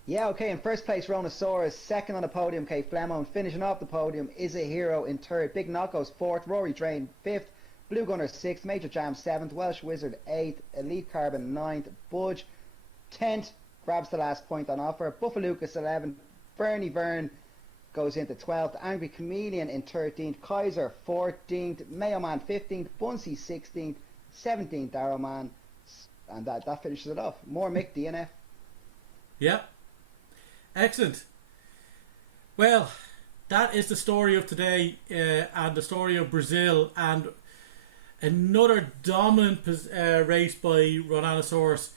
Yeah, okay. In first place, Rhinosaurus. Second on the podium, K Flemo. And finishing off the podium is a Hero in third. Big Knockos fourth. Rory Drain fifth. Blue Gunner sixth. Major Jam seventh. Welsh Wizard eighth. Elite Carbon ninth. Budge 10th, grabs the last point on offer. Buffalo Lucas 11th. Bernie Vern goes into 12th. Angry Chameleon in 13th. Kaiser 14th. Mayo Man 15th. Bunsey 16th. 17th Arrow Man. And that finishes it off. More Mick DNF. Yeah. Excellent. Well, that is the story of today, and the story of Brazil, and another dominant race by Rhodanosaurus,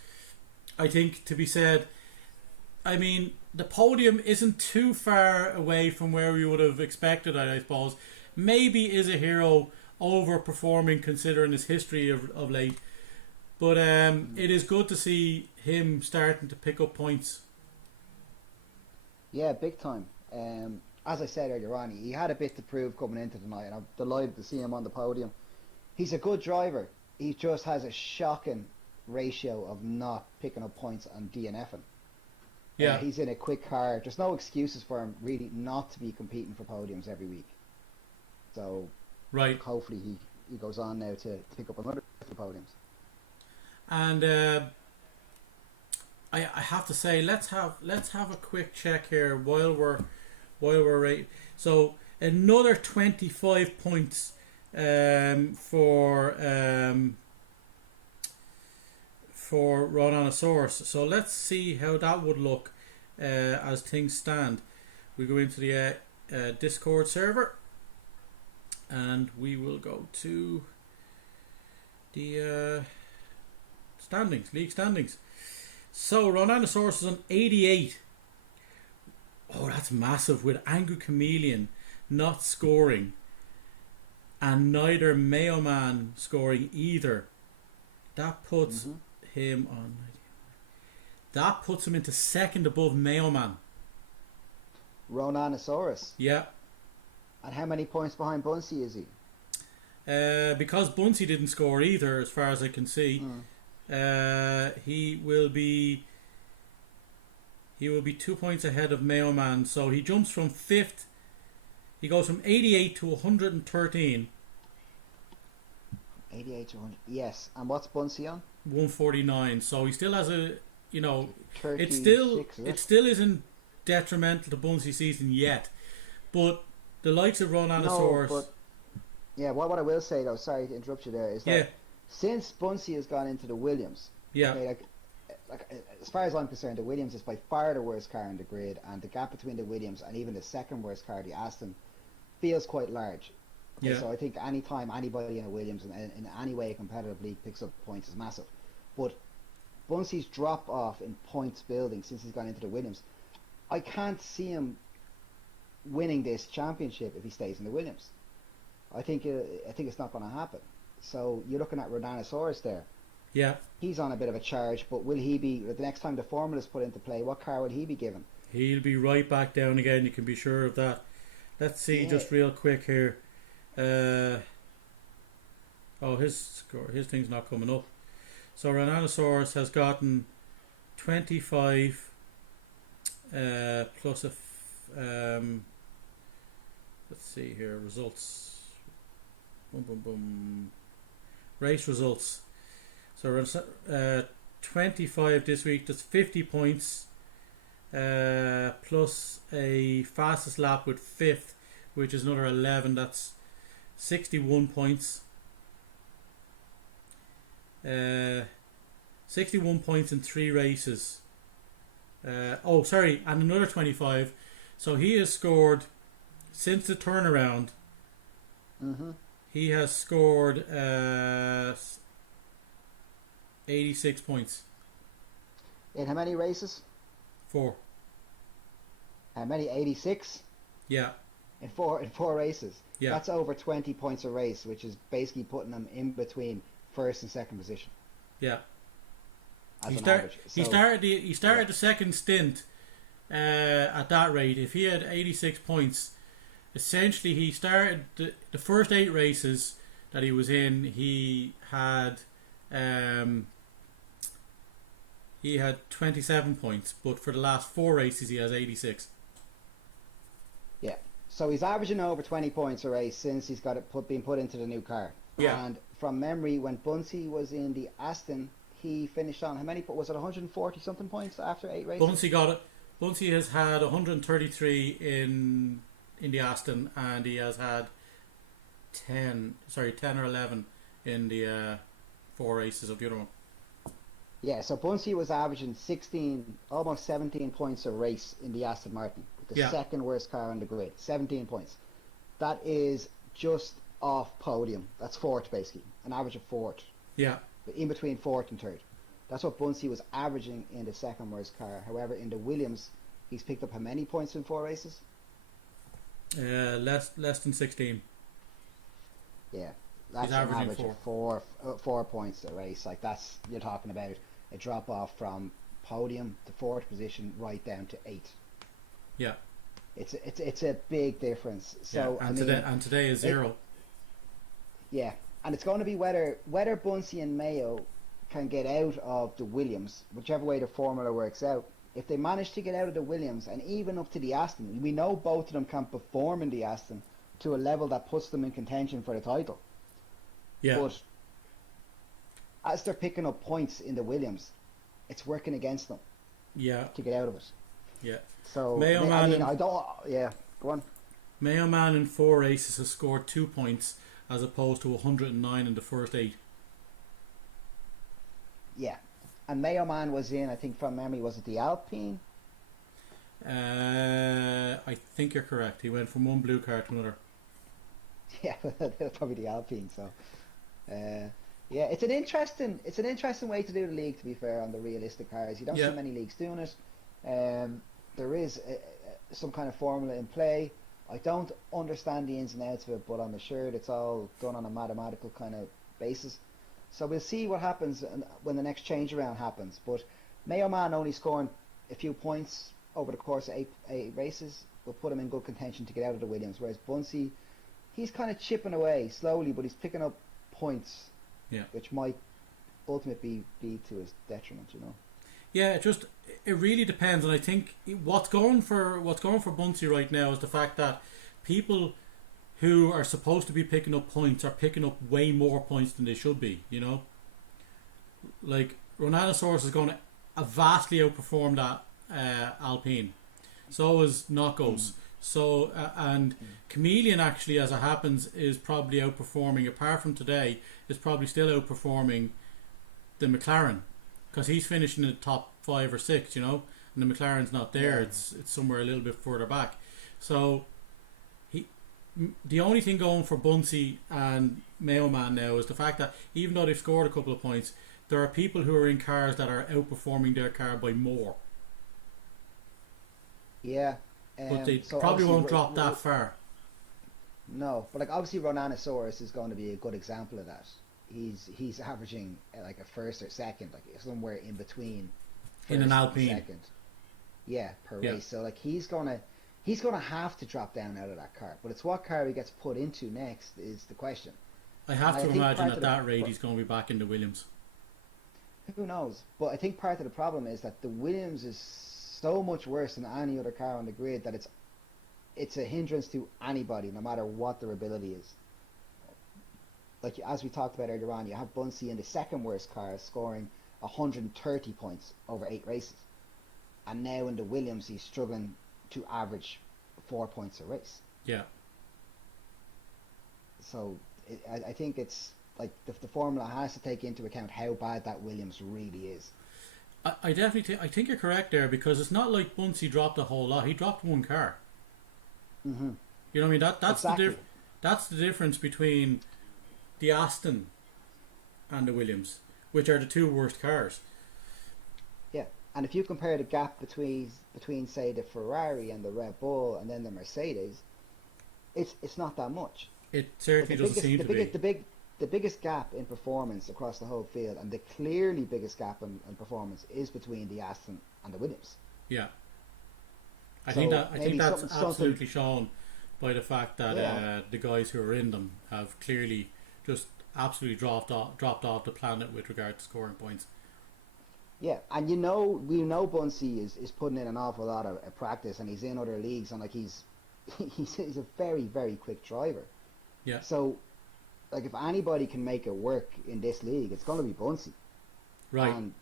I think, to be said. I mean, the podium isn't too far away from where we would have expected it, I suppose. Maybe is a hero overperforming considering his history of late. But it is good to see him starting to pick up points. Yeah, big time. As I said earlier on, he had a bit to prove coming into tonight, and I'm delighted to see him on the podium. He's a good driver. He just has a shocking ratio of not picking up points and DNFing. Yeah. He's in a quick car. There's no excuses for him really not to be competing for podiums every week. So right. Hopefully he goes on now to pick up another podiums. And I have to say, let's have a quick check here while we're right. So another 25 points for Rhodanosaurus. So let's see how that would look as things stand. We go into the Discord server, and we will go to the league standings. So Rhodanosaurus is on 88. Oh, that's massive, with Angry Chameleon not scoring and neither Mayo Man scoring either. That puts him on. That puts him into second above Mayo Man. Rhodanosaurus. Yeah. And how many points behind Bunsey is he? Because Bunsey didn't score either, as far as I can see. He will be 2 points ahead of Mayo Man, so he jumps from 5th. He goes from 88 to 113. 88 to 100. Yes. And what's Bunsey on? 149. So he still has a, it 36, still isn't detrimental to Bunsey's season yet, but the likes of Rhodanosaurus. No, but yeah, what I will say though, sorry to interrupt you there, is that since Bunsey has gone into the Williams, okay, like as far as I'm concerned, the Williams is by far the worst car in the grid, and the gap between the Williams and even the second worst car, the Aston, feels quite large. Okay, so I think any time anybody in a Williams in any way a competitive league picks up points is massive. But Bunsey's drop off in points building since he's gone into the Williams, I can't see him winning this championship if he stays in the Williams. I think it's not going to happen. So you're looking at Rhodanosaurus there. Yeah. He's on a bit of a charge, but will he be, the next time the formula is put into play, what car will he be given? He'll be right back down again, you can be sure of that. Let's see just real quick here. His thing's not coming up. So Rhodanosaurus has gotten 25 plus let's see here, results. Boom, boom, boom. Race results. So 25 this week. That's 50 points. Plus a fastest lap with 5th, which is another 11. That's 61 points. 61 points in 3 races. And another 25. So he has scored since the turnaround. He has scored 86 points. In how many races? 4. How many? 86? Yeah. In four races. Yeah. That's over 20 points a race, which is basically putting him in between first and second position. Yeah. He started the second stint at that rate. If he had 86 points, essentially he started the first 8 races that he was in. He had 27 points, but for the last 4 races he has 86. Yeah. So he's averaging over 20 points a race since he's got it being put into the new car. Yeah. And from memory, when Bunsey was in the Aston, he finished on how many? Was it 140 something points after 8 races? Bunsey got it. Bunsey has had 133 in the Aston, and he has had 10 or 11 in the 4 races of the other one. Yeah, so Bunsey was averaging 16, almost 17 points a race in the Aston Martin, the Yeah, second worst car on the grid. 17 points. That is just off podium. That's fourth, basically. An average of fourth. yeah. In between fourth and third. That's what Bunsey was averaging in the second worst car. However, in the Williams, he's picked up how many points in 4 races? Less than 16. Yeah, He's that's an averaging average of 4 points a race. Like that's you're talking about a drop off from podium to fourth position right down to eighth. Yeah, It's a big difference. yeah. So I And mean, today is it, zero. yeah, and it's going to be whether Bunsey and Mayo can get out of the Williams, whichever way the formula works out. If they manage to get out of the Williams and even up to the Aston, we know both of them can perform in the Aston to a level that puts them in contention for the title. Yeah, But as they're picking up points in the Williams, it's working against them yeah, to get out of it. yeah. So Mayo I Man mean, and I don't. Yeah, go on. Mayo Man in 4 races has scored 2 points as opposed to 109 in the first 8. Yeah, and Mayo Man was in. I think from memory, was it the Alpine? I think you're correct. He went from one blue car to another. Yeah, probably the Alpine. So, yeah, it's an interesting way to do the league. To be fair, on the realistic cars, you don't Yeah. see many leagues doing it. There is some kind of formula in play. I don't understand the ins and outs of it, but I'm assured it's all done on a mathematical kind of basis. So we'll see what happens when the next change around happens. But Mayo Man only scoring a few points over the course of eight races will put him in good contention to get out of the Williams. Whereas Bunsey, he's kind of chipping away slowly, but he's picking up points, Yeah. which might ultimately be to his detriment. You know. Yeah, it really depends, and I think what's going for Bunsey right now is the fact that people who are supposed to be picking up points are picking up way more points than they should be. You know, like Ronaldosaurus is going to vastly outperform that Alpine. So is Knockos. So and Chameleon actually, as it happens, is probably outperforming. Apart from today, is probably still outperforming the McLaren because he's finishing in the top 5 or 6. You know, and the McLaren's not there. Yeah. It's somewhere a little bit further back. So the only thing going for Bunsey and Mayo Man now is the fact that even though they've scored a couple of points, there are people who are in cars that are outperforming their car by more. Yeah. But they so probably obviously won't drop that far. No, but like obviously Ronanosaurus is going to be a good example of that. He's averaging like a first or second, like somewhere in between In an first and Alpine. second. Yeah, per Yeah. race. So like he's gonna have to drop down out of that car. But it's what car he gets put into next is the question. I have I to think imagine part at of that the- rate he's going to be back in the Williams. Who knows? But I think part of the problem is that the Williams is so much worse than any other car on the grid that it's a hindrance to anybody, no matter what their ability is. Like as we talked about earlier on, you have Bunsey in the second worst car scoring 130 points over 8 races, and now in the Williams he's struggling to average 4 points a race. Yeah. So I think it's like the formula has to take into account how bad that Williams really is. I definitely I think you're correct there because it's not like Bunsey dropped a whole lot. He dropped one car. Mm-hmm. You know what I mean? That's Exactly. that's the difference between the Aston and the Williams, which are the two worst cars. Yeah, and if you compare the gap between say the Ferrari and the Red Bull and then the Mercedes, it's not that much. It But certainly doesn't seem to be. the biggest gap in performance across the whole field, and the clearly biggest gap in performance is between the Aston and the Williams. Yeah. I So think maybe that's something- absolutely shown by the fact that Yeah. the guys who are in them have clearly just absolutely dropped off the planet with regard to scoring points. Yeah, and we know Bunsey is putting in an awful lot of practice, and he's in other leagues, and like he's he's a very very quick driver. Yeah. So, like if anybody can make it work in this league, it's going to be Bunsey. Right. And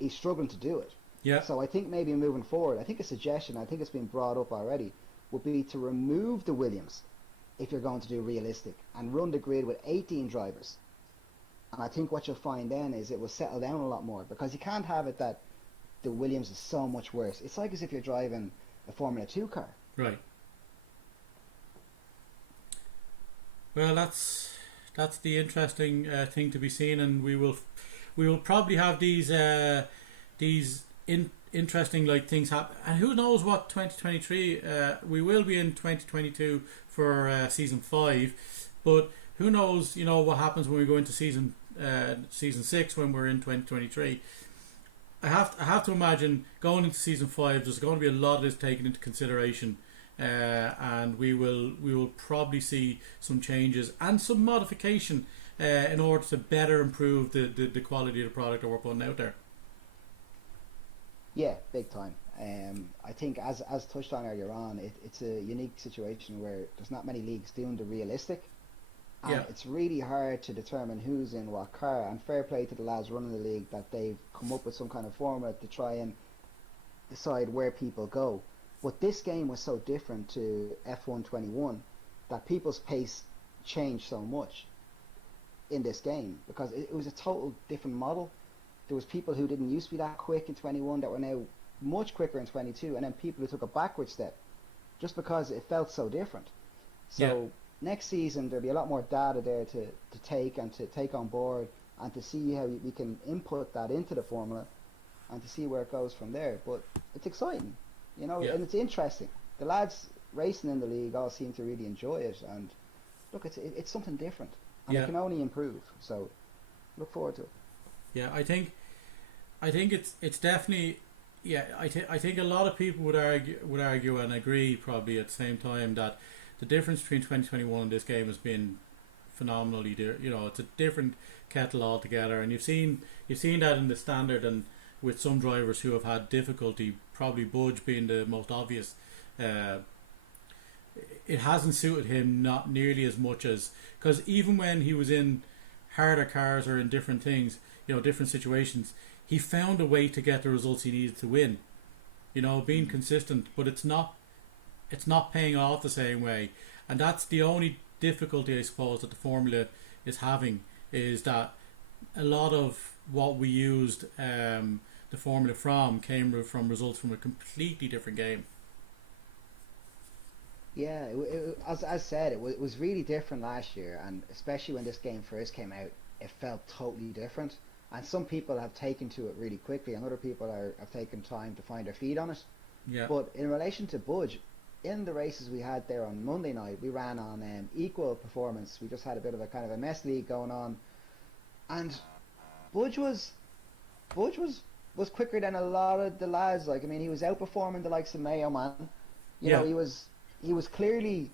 he's struggling to do it. Yeah. So I think maybe moving forward, I think a suggestion, I think it's been brought up already, would be to remove the Williams if you're going to do realistic and run the grid with 18 drivers. And I think what you'll find then is it will settle down a lot more because you can't have it that the Williams is so much worse. It's like as if you're driving a Formula 2 car. Right. Well, that's the interesting thing to be seen, and we will probably have these interesting like things happen, and who knows what 2023 we will be in 2022 for season 5, but who knows, what happens when we go into season 6 when we're in 2023. I have to imagine going into season 5 there's going to be a lot of this taken into consideration, and we will probably see some changes and some modification in order to better improve the quality of the product that we're putting out there. Yeah, big time. I think as touched on earlier on, it's a unique situation where there's not many leagues doing the realistic, and Yeah, it's really hard to determine who's in what car. And fair play to the lads running the league that they've come up with some kind of formula to try and decide where people go. But this game was so different to F1 21 that people's pace changed so much in this game because it was a total different model. There was people who didn't used to be that quick in 21 that were now much quicker in 22, and then people who took a backward step just because it felt so different. yeah, So next season there'll be a lot more data there to take and to take on board and to see how we can input that into the formula and to see where it goes from there. But it's exciting, yeah, and it's interesting. The lads racing in the league all seem to really enjoy it, and look, it's something different, and it yeah, can only improve. So look forward to it. yeah. I think it's definitely, yeah. I think a lot of people would argue and agree probably at the same time that the difference between 2021 and this game has been phenomenally it's a different kettle altogether, and you've seen that in the standard and with some drivers who have had difficulty, probably Budge being the most obvious. uh, it hasn't suited him not nearly as much as, because even when he was in harder cars or in different things, different situations, he found a way to get the results he needed to win. Being consistent, but it's not paying off the same way, and that's the only difficulty I suppose that the formula is having, is that a lot of what we used the formula came from results from a completely different game. Yeah, as said, it was really different last year, and especially when this game first came out, it felt totally different. And some people have taken to it really quickly, and other people have taken time to find their feet on it. Yeah, But in relation to Budge, in the races we had there on Monday night, we ran on equal performance. We just had a bit of a kind of a mess league going on, and Budge was Budge was quicker than a lot of the lads. Like, I mean, he was outperforming the likes of Mayo, man. yeah, He was clearly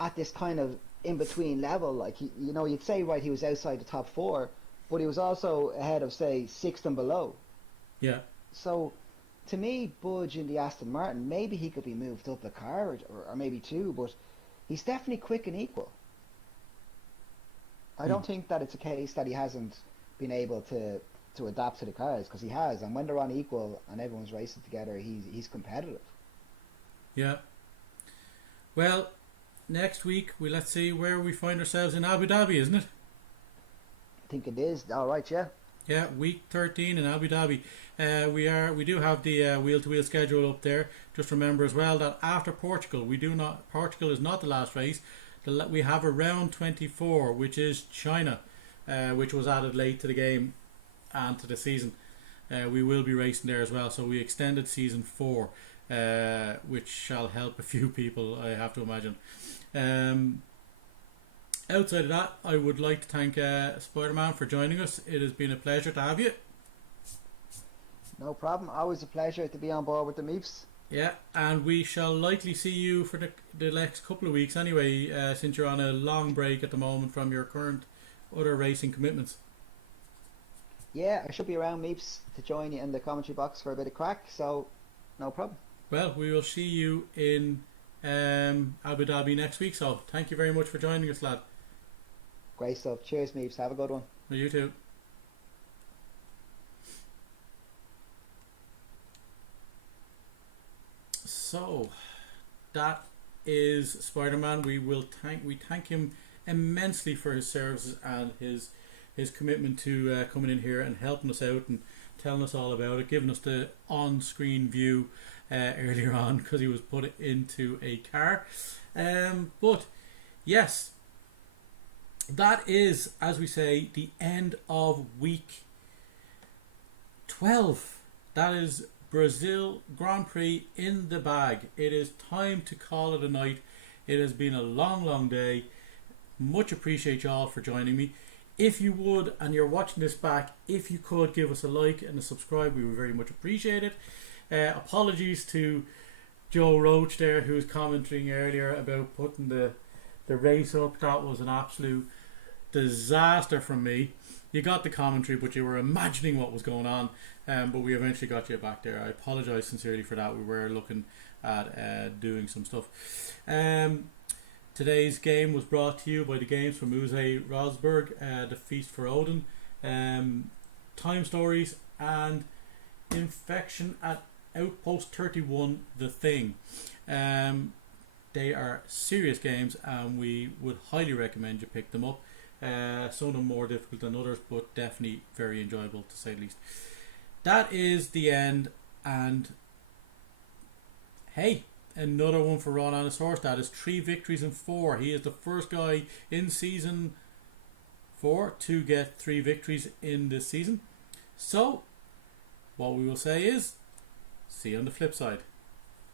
at this kind of in between level. Like, you'd say, right, he was outside the top four, but he was also ahead of, say, sixth and below. yeah, So to me, Budge in the Aston Martin, maybe he could be moved up a car, or maybe two, but he's definitely quick and equal. I mm, don't think that it's a case that he hasn't been able to adapt to the cars, because he has, and when they're on equal and everyone's racing together, he's competitive. yeah. Well, next week let's see where we find ourselves in Abu Dhabi, isn't it? I think it is. All right, yeah. Yeah, week 13 in Abu Dhabi. We do have the wheel to wheel schedule up there. Just remember as well that after Portugal is not the last race. We have a round 24, which is China, which was added late to the game and to the season. We will be racing there as well, so we extended season 4, which shall help a few people, I have to imagine. Um, Outside of that, I would like to thank Spider-Man for joining us. It has been a pleasure to have you. No problem. Always a pleasure to be on board with the Meeps. Yeah, and we shall likely see you for the next couple of weeks anyway, since you're on a long break at the moment from your current other racing commitments. Yeah, I should be around Meeps to join you in the commentary box for a bit of crack, so no problem. Well, we will see you in Abu Dhabi next week, so thank you very much for joining us, lad. Great stuff. Cheers, Meeps. Have a good one. Well, you too. So, that is Spider-Man. We thank him immensely for his services and his his commitment to coming in here and helping us out and telling us all about it, giving us the on-screen view earlier on because he was put into a car. But yes, that is, as we say, the end of week 12. That is Brazil Grand Prix in the bag. It is time to call it a night. It has been a long day. Much appreciate y'all for joining me. If you would, and you're watching this back, if you could give us a like and a subscribe, we would very much appreciate it. Apologies to Joe Roach there, who was commenting earlier about putting the race up. That was an absolute disaster from me. You got the commentary, but you were imagining what was going on. But we eventually got you back there. I apologise sincerely for that. We were looking at doing some stuff. Today's game was brought to you by the games from Uwe Rosberg, The Feast for Odin, Time Stories, and Infection at Outpost 31, The Thing. They are serious games, and we would highly recommend you pick them up. Some of them more difficult than others, but definitely very enjoyable to say the least. That is the end, and hey, another one for Ron Anasaurus. That is 3 victories in 4. He is the first guy in season 4 to get 3 victories in this season. So, what we will say is, see you on the flip side.